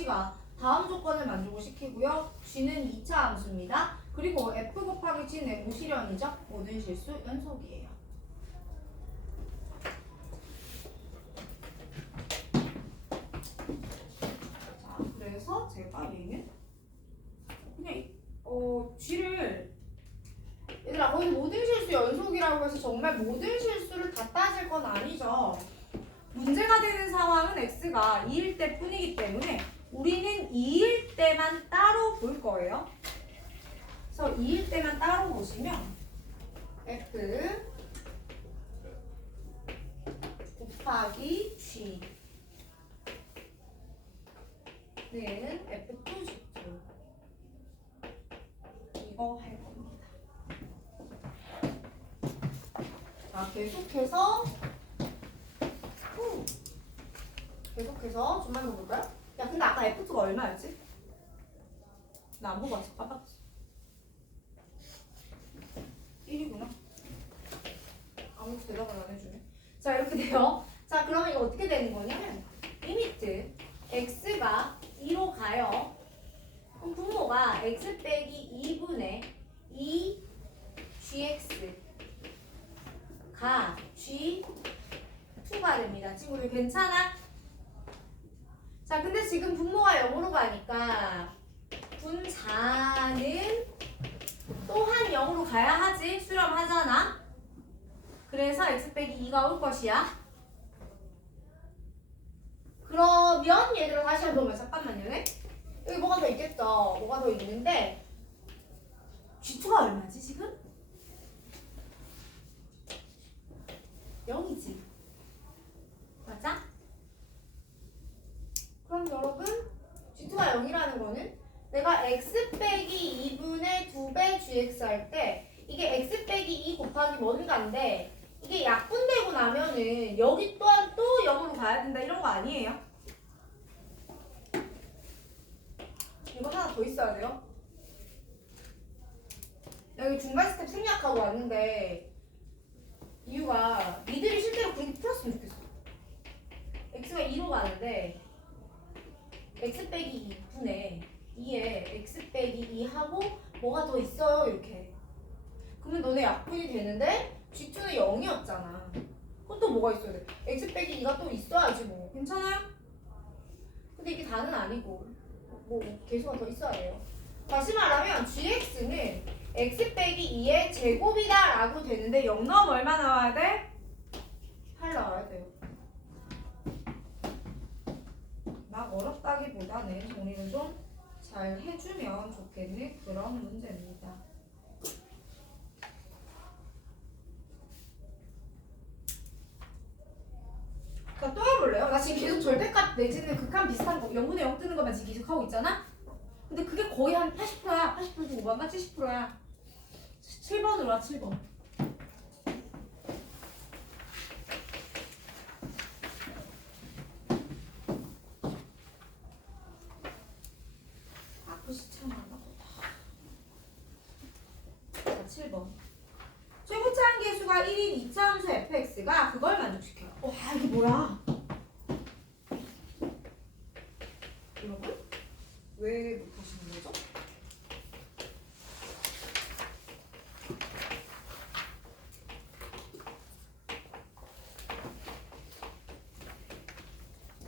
G가 다음 조건을 만족시키고요. G는 2차 함수입니다. 그리고 F 곱하기 G는 무실현이죠. 모든 실수 연속이에요. 자, 그래서 제가 얘는 그냥 G를 얘들아 거기 모든 실수 연속이라고 해서 정말 모든 실수를 다 따질 건 아니죠. 문제가 되는 상황은 x가 2일 때 뿐이기 때문에 우리는 2일 때만 따로 볼 거예요. 그래서 2일 때만 따로 보시면 f 곱하기 g는 f2g2 이거 할 겁니다. 자, 계속해서 좀만 더 볼까요? 야, 근데 아까 F2가 얼마였지? 나 안 보고 왔어. 깜빡했어. 1이구나. 아무도 대답을 안 해주네. 자, 이렇게 돼요. 자, 그러면 이거 어떻게 되는 거냐면 리미트 x가 2로 가요. 그럼 분모가 x 빼기 2분의 2gx 가 G2가 됩니다. 친구들 괜찮아? 자, 근데 지금 분모가 0으로 가니까 분자는 또한 0으로 가야 하지. 수렴하잖아. 그래서 x 빼기 2가 올 것이야. 그러면 얘들아 다시 한번 보면 잠깐만요. 네? 여기 뭐가 더 있겠죠? 뭐가 더 있는데 G2가 얼마지 지금? 0이지. 내가 x 빼기 2분의 2배 gx 할 때 이게 x 빼기 2 곱하기 뭔가인데 이게 약분되고 나면은 여기 또한 또 0으로 가야 된다 이런 거 아니에요? 이거 하나 더 있어야 돼요. 여기 중간 스텝 생략하고 왔는데 이유가 니들이 실제로 그렇게 풀었으면 좋겠어. x가 2로 가는데 x 빼기 2분의 2에 x 빼기 2 하고 뭐가 더 있어요 이렇게. 그러면 너네 약분이 되는데 g2는 0이었잖아. 그럼 또 뭐가 있어야 돼? x 빼기 2가 또 있어야지 뭐. 괜찮아요? 근데 이게 다는 아니고 뭐 개수가 더 있어야 돼요. 다시 말하면 gx는 x 빼기 2의 제곱이다 라고 되는데 0 넣으면 얼마 나와야 돼? 8 나와야 돼요. 막 어렵다기보다는 정리를 좀 잘 해주면 좋겠는 그런 문제입니다. 자, 또 해볼래요? 나 지금 계속 절대값 내지는 극한 비슷한 거 0분의 0 뜨는 것만 지금 계속 하고 있잖아? 근데 그게 거의 한 80%야. 80%도 오반가 70%야. 7번으로 와, 7번. 자, 7번. 최고차항 계수가 1인 2차 함수 fx가 그걸 만족시켜. 와, 이게 뭐야? 여러분? 왜 못하시는 거죠?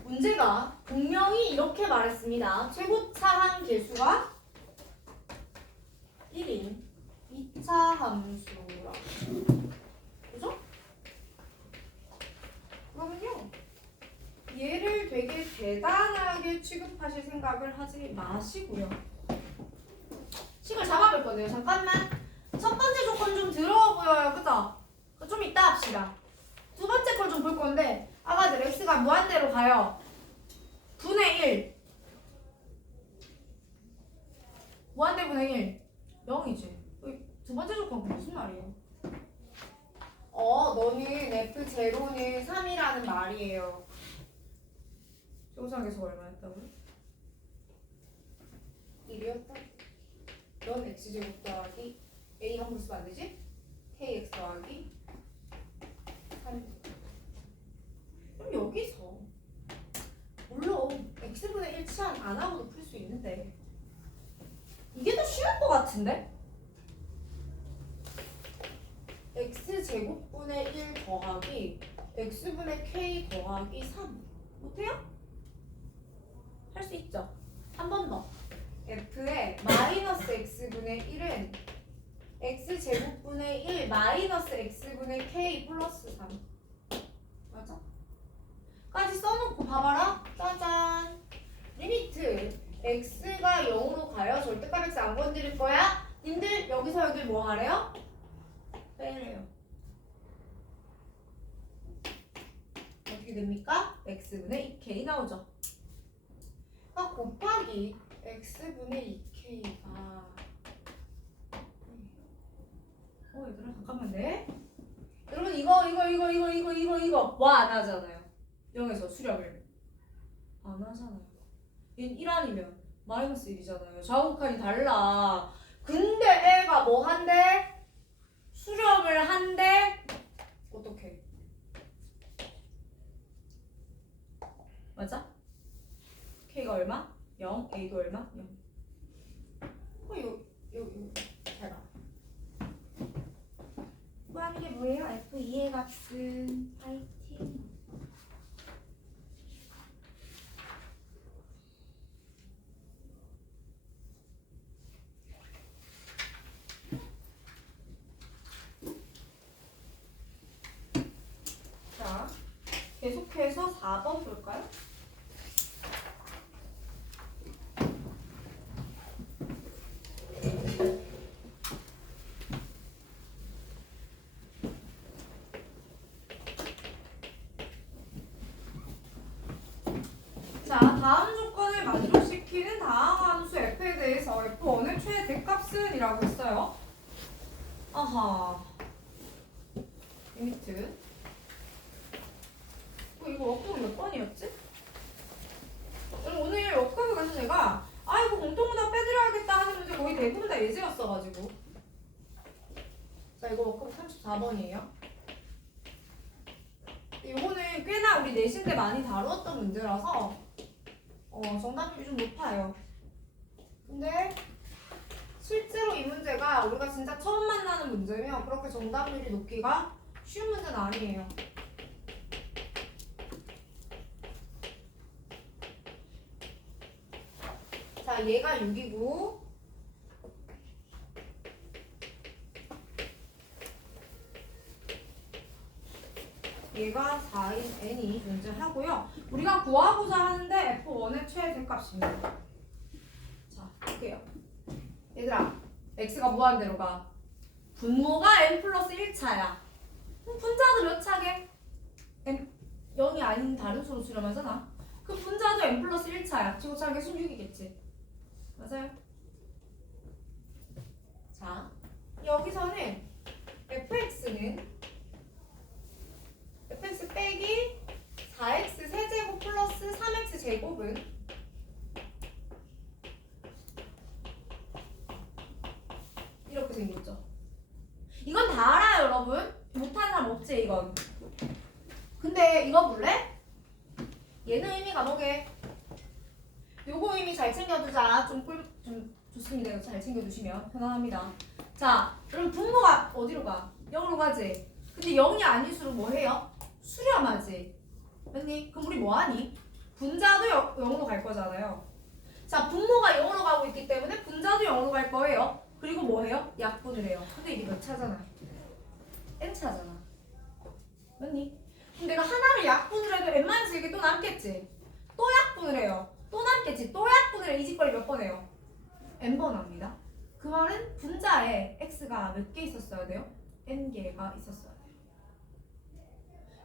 문제가 분명히 이렇게 말했습니다. 최고차항 계수가 1인 2차 함수라. 그죠? 그러면요. 얘를 되게 대단하게 취급하실 생각을 하지 마시고요. 식을 잡아볼 건데요. 잠깐만. 첫 번째 조건 좀 더러워 보여요. 그죠? 좀 이따 합시다. 두 번째 걸 좀 볼 건데 아가들 x가 무한대로 가요. 분의 1. 무한대 분의 1. 0이지. 두 번째 조건 무슨 말이에요? 너는 f0는 3이라는 말이에요. 최고차항계수가 얼마였다고요? 1이었다? 넌 x제곱 더하기 a 함수 쓰면 안 되지? kx 더하기 3. 그럼 여기서 물론 x분의 1 치환 안 하고도 풀 수 있는데 이게 더 쉬울 것 같은데? x제곱분의 1 더하기 x분의 k 더하기 3 못해요? 할 수 있죠? 한 번 더. f의 마이너스 x분의 1은 x제곱분의 1 마이너스 x분의 k 플러스 3 맞아? 까지 써놓고 봐봐라. 짜잔. 리미트 x가 0으로 가요. 절대값 x 안 건드릴 거야. 님들 여기서 여기 뭐 하래요? 빼래요. 어떻게 됩니까? x분의 2k 나오죠. 곱하기 x분의 2k가 얘들아 잠깐만요. 여러분 이거 와 안 하잖아요. 0에서 수렴을 안 하잖아요. 얘는 1 아니면 마이너스 1이잖아요. 좌우칸이 달라. 근데 애가 뭐 한대? 수렴을 한대? 어떻게? 맞아? k가 얼마? 0, a도 얼마? 0. 잘 봐. 구하는 게 뭐예요? f2의 값은 파이팅. 자, 계속해서 4번 볼까요? 자, 다음 조건을 만족시키는 다항 함수 f의 대해서 F1의 최대값은 이라고 했어요. 아하. 리미트. 이거 워크북 몇 번이었지? 오늘 워크북에서 제가 이거 공통문화 빼드려야겠다 하는 문제 거의 대부분 다 예제였어가지고. 자, 이거 워크북 34번이에요. 이거는 꽤나 우리 내신 때 많이 다루었던 문제라서 정답률이 좀 높아요. 근데 실제로 이 문제가 우리가 진짜 처음 만나는 문제면 그렇게 정답률이 높기가 쉬운 문제는 아니에요. 자, 얘가 6이고 얘가 4인 n이 존재하고요. 우리가 구하고자 하는데 F1의 최대값입니다. 자, 볼게요. 얘들아, x가 무한대로 가. 분모가 n 플러스 1차야. 그럼 분자도 몇 차게? n 0이 아닌 다른 수로 수렴하잖아. 그 분자도 n 플러스 1차야. 지구차의 개수는 6이겠지. 맞아요? 자, 여기서는 fx는 fx 빼기 4x 세제곱 플러스 3x 제곱은 이렇게 생겼죠. 이건 다 알아요, 여러분. 못하는 사람 없지, 이건. 근데 이거 볼래? 얘는 의미가 뭐게? 요거 의미 잘 챙겨두자. 좀 좋습니다. 이거 잘 챙겨두시면 편안합니다. 자, 그럼 분모가 어디로 가? 0으로 가지. 근데 0이 아닐수록 뭐 해요? 수렴하지. 맞니? 그럼 우리 뭐 하니? 분자도 0으로 갈 거잖아요. 자, 분모가 0으로 가고 있기 때문에 분자도 0으로 갈 거예요. 그리고 뭐 해요? 약분을 해요. 근데 이게 몇 차잖아? n 차잖아. 맞니? 그럼 내가 하나를 약분을 해도 n-1개 또 남겠지? 또 약분을 해요. 또 남겠지? 또 약분을 해. 이 짓거리 몇 번 해요? n번 합니다. 그 말은 분자에 x가 몇 개 있었어야 돼요? n개가 있었어야 돼요.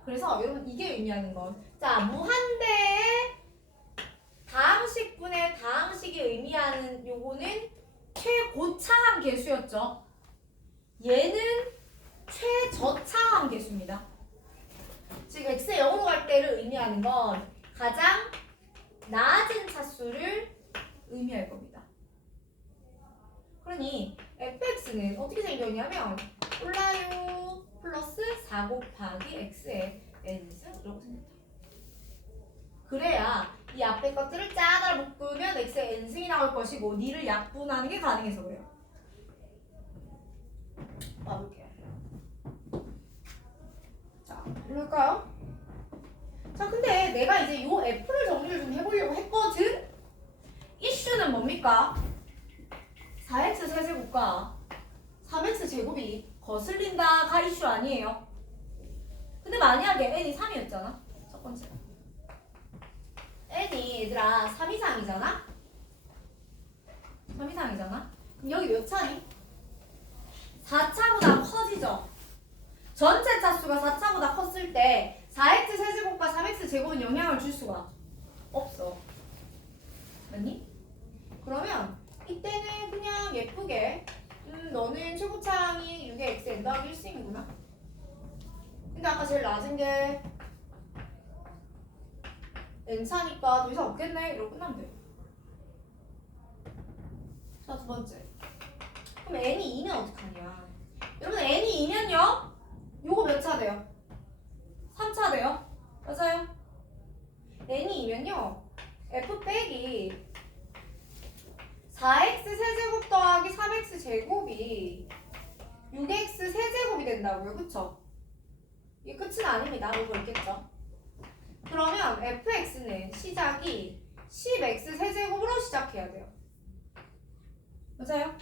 그래서 여러분 이게 의미하는 건, 자, 무한대의 다항식분의 다항식이 의미하는 요거는 최고차항 계수였죠. 얘는 최저차항 계수입니다. 지금 x의 0으로 갈 때를 의미하는 건 가장 낮은 차수를 의미할 겁니다. 그러니 fx는 어떻게 생겼냐면 폴라요 플러스 4 곱하기 x의 n승 이렇게 생겼다. 그래야 이 앞에 것들을 짜다로 묶으면 x의 n승이 나올 것이고 니를 약분하는 게 가능해서 그래요. 봐볼게요. 자, 이럴까요? 자, 근데 내가 이제 요 f를 정리를 좀 해보려고 했거든? 이슈는 뭡니까? 4x 세제곱과 3x 제곱이 거슬린다가 이슈 아니에요. 근데 만약에 n이 3이었잖아. 첫 번째. n이 얘들아 3 이상이잖아? 3 이상이잖아? 그럼 여기 몇 차니? 4차보다 커지죠? 전체 차수가 4차보다 컸을 때 4x 세제곱과 3x 제곱은 영향을 줄 수가 없어. 맞니? 그러면 이때는 그냥 예쁘게 너는 최고차항이 6의 x n 더하기 1승이구나. 근데 아까 제일 낮은 게 n차니까 더 이상 없겠네. 이러고 끝나면 돼. 자, 두 번째. 그럼 n이 2면 어떡하냐? 여러분 n이 2면요? 요거 몇 차 돼요? 3차 돼요? 맞아요? n이 2면요 f 빼기 4x 세제곱 더하기 3x 제곱이 6x 세제곱이 된다고요. 그쵸? 이게 끝은 아닙니다. 뭐고 있겠죠? 그러면 fx는 시작이 10x 세제곱으로 시작해야 돼요. 맞아요?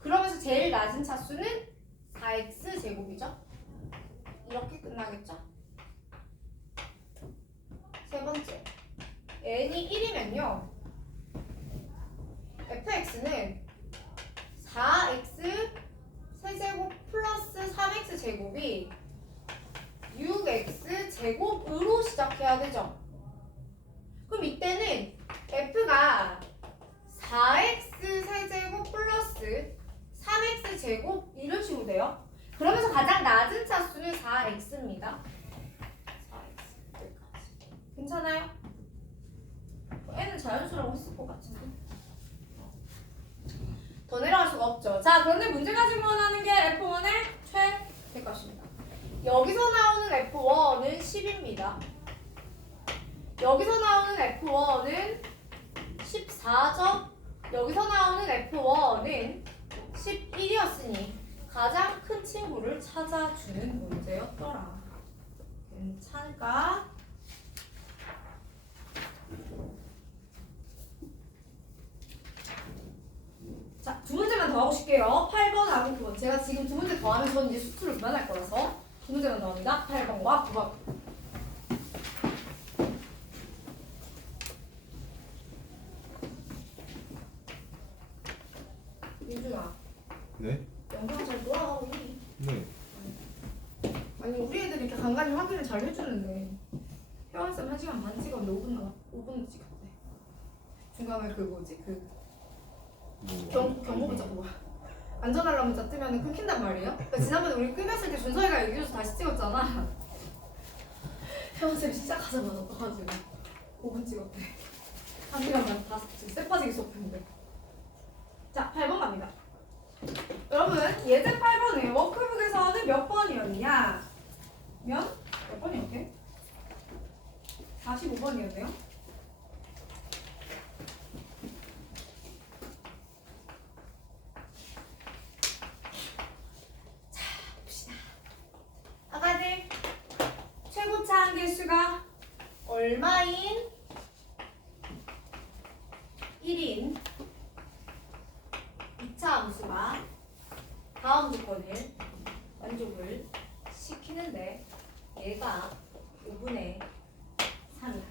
그러면서 제일 낮은 차수는 4x 제곱이죠? 이렇게 끝나겠죠? 세 번째, n이 1이면요 fx는 4x 세제곱 플러스 3x 제곱이 6x 제곱으로 시작해야 되죠? 그럼 이때는 f가 4x 제곱 이런 식으로 돼요. 그러면서 가장 낮은 차수는 4x입니다. 4x 여기까지. 괜찮아요? n은 자연수라고 했을 것 같은데. 더 내려갈 수가 없죠. 자, 그런데 문제가 질문하는 게 F1의 최대값입니다. 여기서 나오는 F1은 10입니다. 여기서 나오는 F1은 14점. 여기서 나오는 F1은 11이었으니 가장 큰 친구를 찾아주는 문제였더라. 괜찮을까? 자, 두 문제만 더 하고 싶게요. 8번하고 9번. 제가 지금 두 문제 더 하면 저는 이제 수투를 그만할 거라서 두 문제만 더 합니다. 8번과 9번. 민준아, 네? 영상 잘 돌아가고 있니? 네. 아니, 우리 애들이 이렇게 간간히 확인을 잘 해주는데 혜원쌤 1시간 반 찍었는데 5분 찍었대. 중간에 그 뭐지? 경고 문자 뭐야? 안전알람 문자 뜨면 끊긴단 말이에요? 그러니까 지난번에 우리 끊겼을 때 준서이가 얘기해줘서 다시 찍었잖아. 혜원쌤이 시작하자마자 떠가지고 5분 찍었대. 1시간 반 다 쎄빠지게 수업했는데. 자, 8번 갑니다. 여러분, 예제 8번에 워크북에서는 몇 번이었냐? 몇 번이었게? 45번이었네요. 자, 봅시다. 아가들, 최고차 한개수가 얼마인 1인 2차 함수가 다음 조건을 만족을 시키는데 얘가 5분의 3이야.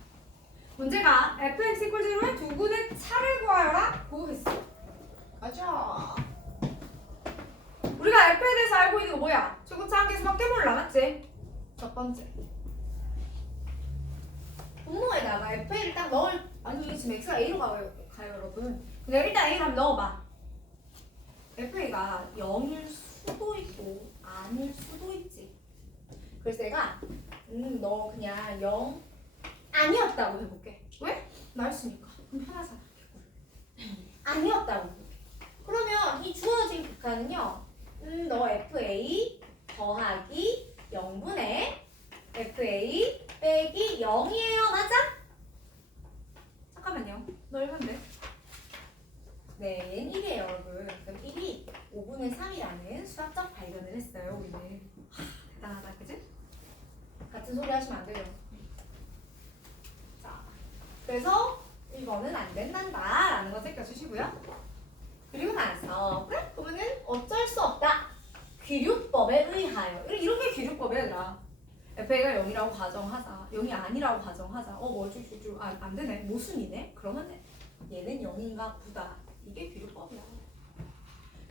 문제가 fx = 0의 두 군의 차를 구하여라 고 했어. 가자. 우리가 f에 대해서 알고 있는 거 뭐야? 최고차 한개수밖에 몰라, 맞지? 첫 번째. 분모에다가 fa를 딱 아니 지금 x가 a로 가요 여러분. 근데 일단 a를 한번 넣어봐. fa가 0일 수도 있고 아닐 수도 있지. 그래서 내가 너 그냥 0 아니었다고 해볼게. 왜? 나 했으니까. 그럼 편하잖아. 아니었다고 해볼게. 그러면 이 주어진 극한은요. 너 fa 더하기 0분의 fa 빼기 0이에요. 맞아? 잠깐만요. 넓으면 돼. 네, 얘는 1이에요, 여러분. 그럼 1이 5분의 3이라는 수학적 발견을 했어요, 우리는. 대단하다, 그치? 같은 소리 하시면 안 돼요. 자, 그래서 1번은 안 된단다라는 거 챙겨주시고요. 그리고 나서, 그래? 그러면은 어쩔 수 없다. 귀류법에 의하여. 이렇게 귀류법이야, 얘들아. FA가 0이라고 가정하자. 0이 아니라고 가정하자. 안 되네. 모순이네? 그러면 얘는 0인가 보다. 이게 귀류법이야.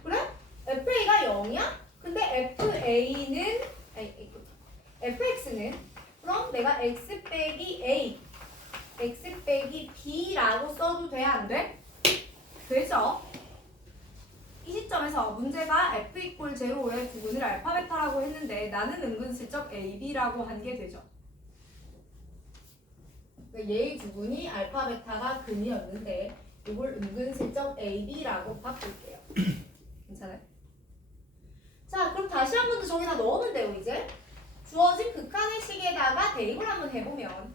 그래? FA가 0이야? 근데 FX는 그럼 내가 X 빼기 A, X 빼기 B라고 써도 돼? 안 돼? 되죠? 이 시점에서 문제가 F = 0의 부분을 알파 베타라고 했는데 나는 은근슬쩍 AB라고 한 게 되죠. 그러니까 얘의 부분이 알파 베타가 근이었는데 이걸 은근슬쩍 AB라고 바꿀게요. 괜찮아요? 자, 그럼 다시 한 번 더 저기다 넣으면 돼요, 이제. 주어진 극한의 식에다가 대입을 한번 해보면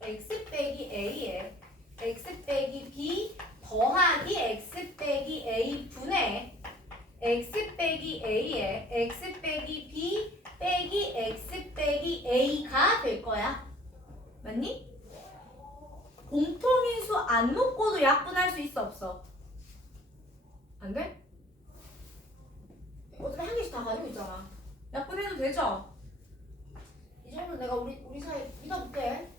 x 빼기 a에 x 빼기 b 더하기 x 빼기 a 분의 x 빼기 a에 x 빼기 b 빼기 x 빼기 a가 될 거야. 맞니? 공통인수 안 묶고도 약분할 수 있어, 없어? 안 돼? 어차피 한 개씩 다 가지고 있잖아. 약분해도 되죠? 이 정도 내가 우리 사이 믿어볼게.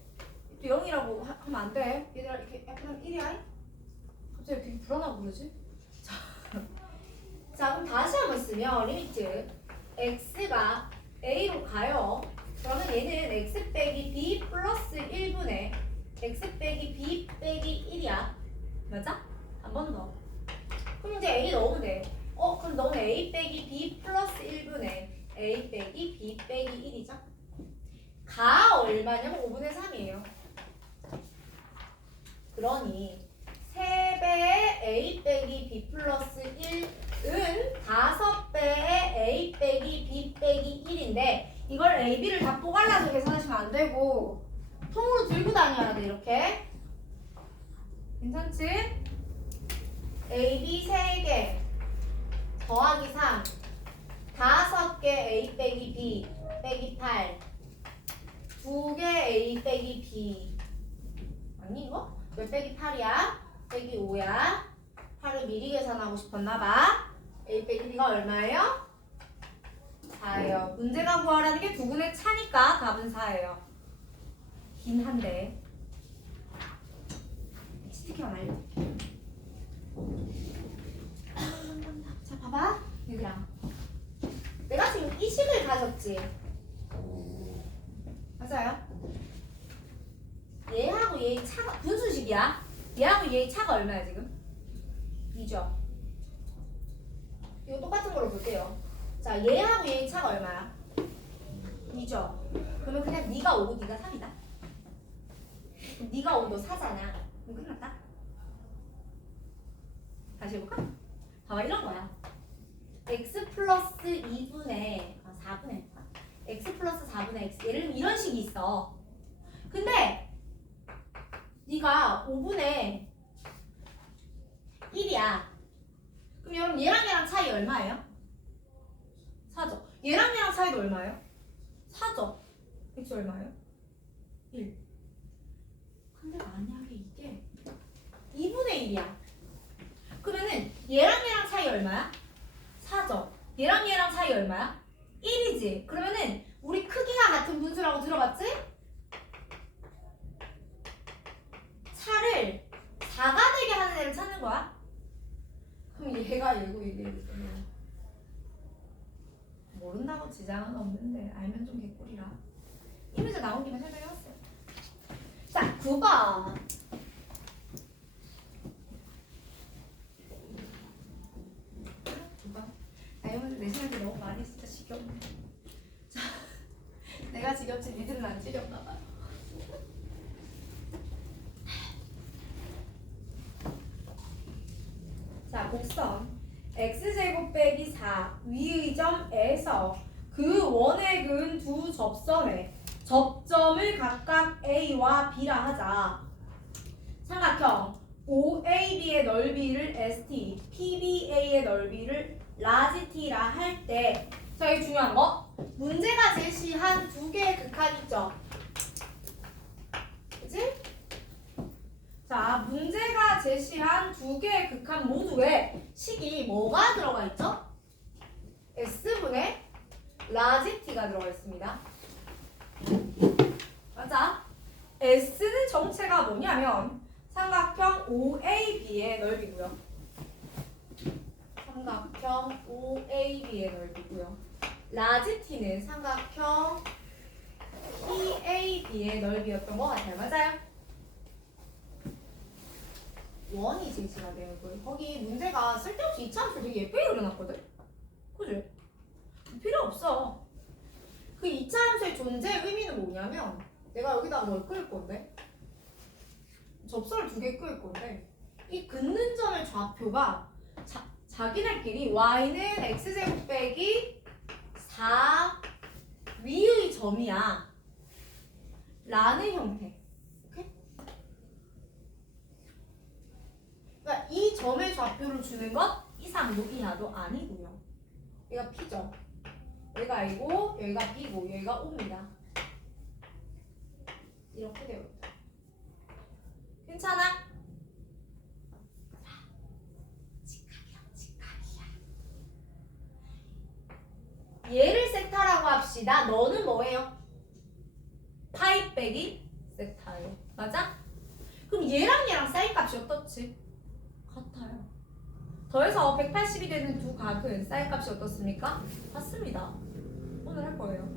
또 0이라고 하면 안 돼. 얘들아 이렇게 약분하면 1이야? 갑자기 되게 불안하고 그러지? 자, 그럼 다시 한번 쓰면 리미트 x가 a로 가요. 그러면 얘는 x 빼기 b 플러스 1분의 x 빼기 b 빼기 1이야. 맞아? 한 번 더. 그럼 이제 A 넣으면 돼. 그럼 너는 A 빼기 B 플러스 1분의 A 빼기 B 빼기 1이죠? 가 얼마냐면 5분의 3이에요. 그러니 3배의 A 빼기 B 플러스 1은 5배의 A 빼기 B 빼기 1인데 이걸 A, B를 다 뽀갈라서 계산하시면 안 되고 통으로 들고 다녀야 돼 이렇게. 괜찮지? A, B 3개 더하기 3 5개 A 빼기 B 빼기 8 2개 A 빼기 B 아니 이거? 몇 빼기 8이야? 빼기 5야 8을 미리 계산하고 싶었나봐. A 빼기 B가 얼마예요? 4예요. 문제가 구하라는 게 부분의 차니까 답은 4예요. 긴 한데 스티커만 알려줄게. 자 봐봐 얘들아, 내가 지금 이 식을 가졌지? 맞아요? 얘하고 얘의 차가 분수식이야. 얘하고 얘의 차가 얼마야 지금? 2죠. 이거 똑같은 걸로 볼게요. 자 얘하고 얘의 차가 얼마야? 2죠. 그러면 그냥 네가 5고 네가 3이다. 네가 5, 너 4잖아. 그럼 끝났다. 다시 해볼까? 봐봐 이런 거야. x 플러스 2분의 4분의 x 플러스 4분의 x. 예를 들면 이런 식이 있어. 근데 네가 5분의 1이야. 그럼 여러분 얘랑 얘랑 차이 얼마예요? 4죠. 얘랑 얘랑 차이도 얼마예요? 4죠. x 얼마예요? 1. 근데 만약에 이게 2분의 1이야. 그러면은 얘랑 얘랑 차이 얼마야? 4죠. 얘랑 얘랑 차이 얼마야? 1이지. 그러면은 우리 크기가 같은 분수라고 들어봤지? 차를 4가 되게 하는 애를 찾는 거야. 그럼 얘가 얘고 이게 얘잖아. 모른다고 지장은 없는데 알면 좀 개꿀이라. 이 문제 나온 김에 설명해봤어요. 자, 9번. 나 이 문제 내신한테 너무 많이 진짜 지겹네. 자, 내가 지겹지 니들은 안 지겹나 봐요. 자, 곡선 x제곱 빼기 4 위의 점에서 그 원에 그은 두 접선의 접점을 각각 A와 B라 하자. 삼각형 OAB의 넓이를 ST, PBA의 넓이를 라지 T라 할 때, 자, 이게 중요한 거. 문제가 제시한 두 개의 극한 있죠. 그치? 자, 문제가 제시한 두 개의 극한 모두에 식이 뭐가 들어가 있죠? S분의 라지 T가 들어가 있습니다. 맞아? S는 정체가 뭐냐면 삼각형 OAB의 넓이고요. 삼각형 OAB의 넓이고요. 라지 T는 삼각형 PAB의 넓이였던 것 같아요. 맞아요? 원이 제시가 되는 거예요. 거기 문제가 쓸데없이 이차함수 되게 예쁘게 그려놨거든? 그지? 필요 없어. 그 이차함수의 존재의 의미는 뭐냐면 내가 여기다가 뭘 그릴 건데 접선을 두 개 그릴 건데 이 긋는 점의 좌표가 자기네끼리 y는 x제곱 빼기 4 위의 점이야 라는 형태. 오케이? 그러니까 이 점의 좌표를 주는 것 이상도 이하도 아니고요. 얘가 P죠. 여기가 A고 여기가 B고 여기가 O입니다. 이렇게 되어 있다. 괜찮아? 얘를 세타라고 합시다. 너는 뭐예요? 파이 빼기 세타예요. 맞아? 그럼 얘랑 얘랑 사인 값이 어떻지? 같아요. 더해서 180이 되는 두 각은 사인 값이 어떻습니까? 같습니다. 오늘 할 거예요.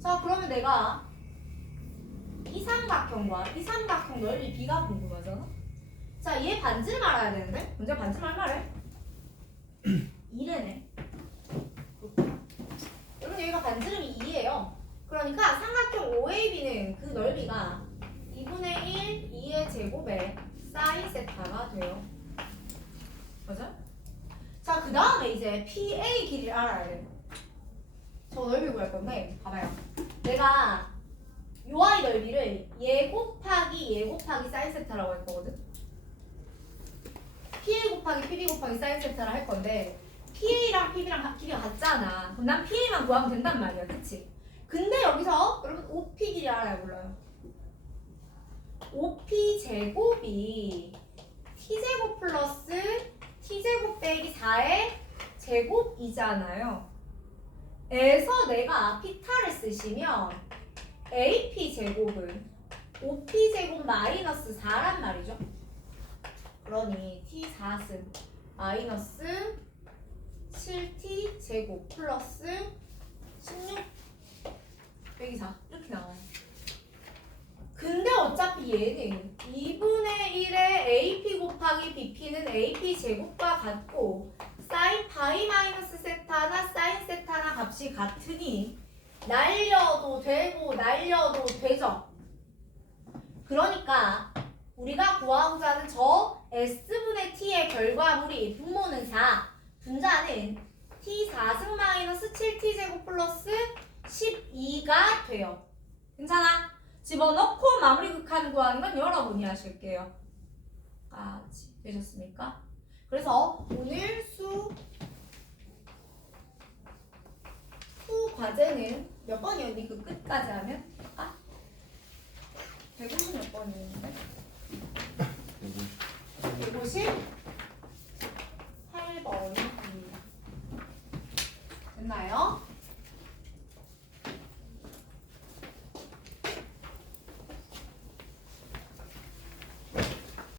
자, 그러면 내가 이 삼각형과 이 삼각형 넓이 B가 궁금하잖아? 자, 얘 반지름 알아야 되는데? 문제 반지름 할 말해. 2래네. 여러분 여기가 반지름이 2예요. 그러니까 삼각형 OAB는 그 넓이가 2분의 1, 2의 제곱에 사인 세타가 돼요. 맞아? 자, 그 다음에 이제 PA 길이를 알아야 돼. 저 넓이 구할 건데, 봐봐요. 내가 요 아이 넓이를 얘 곱하기 사인 세타라고 할 거거든. PA 곱하기 PB 곱하기 사인 세타를 할 건데, PA랑 PB랑 길이가 같잖아. 그럼 난 PA만 구하면 된단 말이야, 그치? 근데 여기서 여러분 OP 길이 알아요, 몰라요? OP 제곱이 T제곱 플러스 T제곱 빼기 4의 제곱이잖아요. 에서 내가 피타를 쓰시면 AP 제곱은 OP 제곱 마이너스 4란 말이죠. 그러니 T4승 마이너스 7T 제곱 플러스 16 빼기 4 이렇게 나와요. 근데 어차피 얘는 2분의 1의 AP 곱하기 BP는 AP 제곱과 같고 사인 파이 마이너스 세타나 사인 세타나 값이 같으니 날려도 되고 날려도 되죠. 그러니까 우리가 구하고자 하는 저 S분의 T의 결과물이 분모는 4, 분자는 T4승 마이너스 7T 제곱 플러스 12가 돼요. 괜찮아? 집어넣고 마무리 극한 구하는 건 여러분이 하실게요. 까지 되셨습니까? 그래서 오늘 수 과제는 몇 번이었니? 그 끝까지 하면? 150 몇 번이었는데? 158번입니다. 됐나요?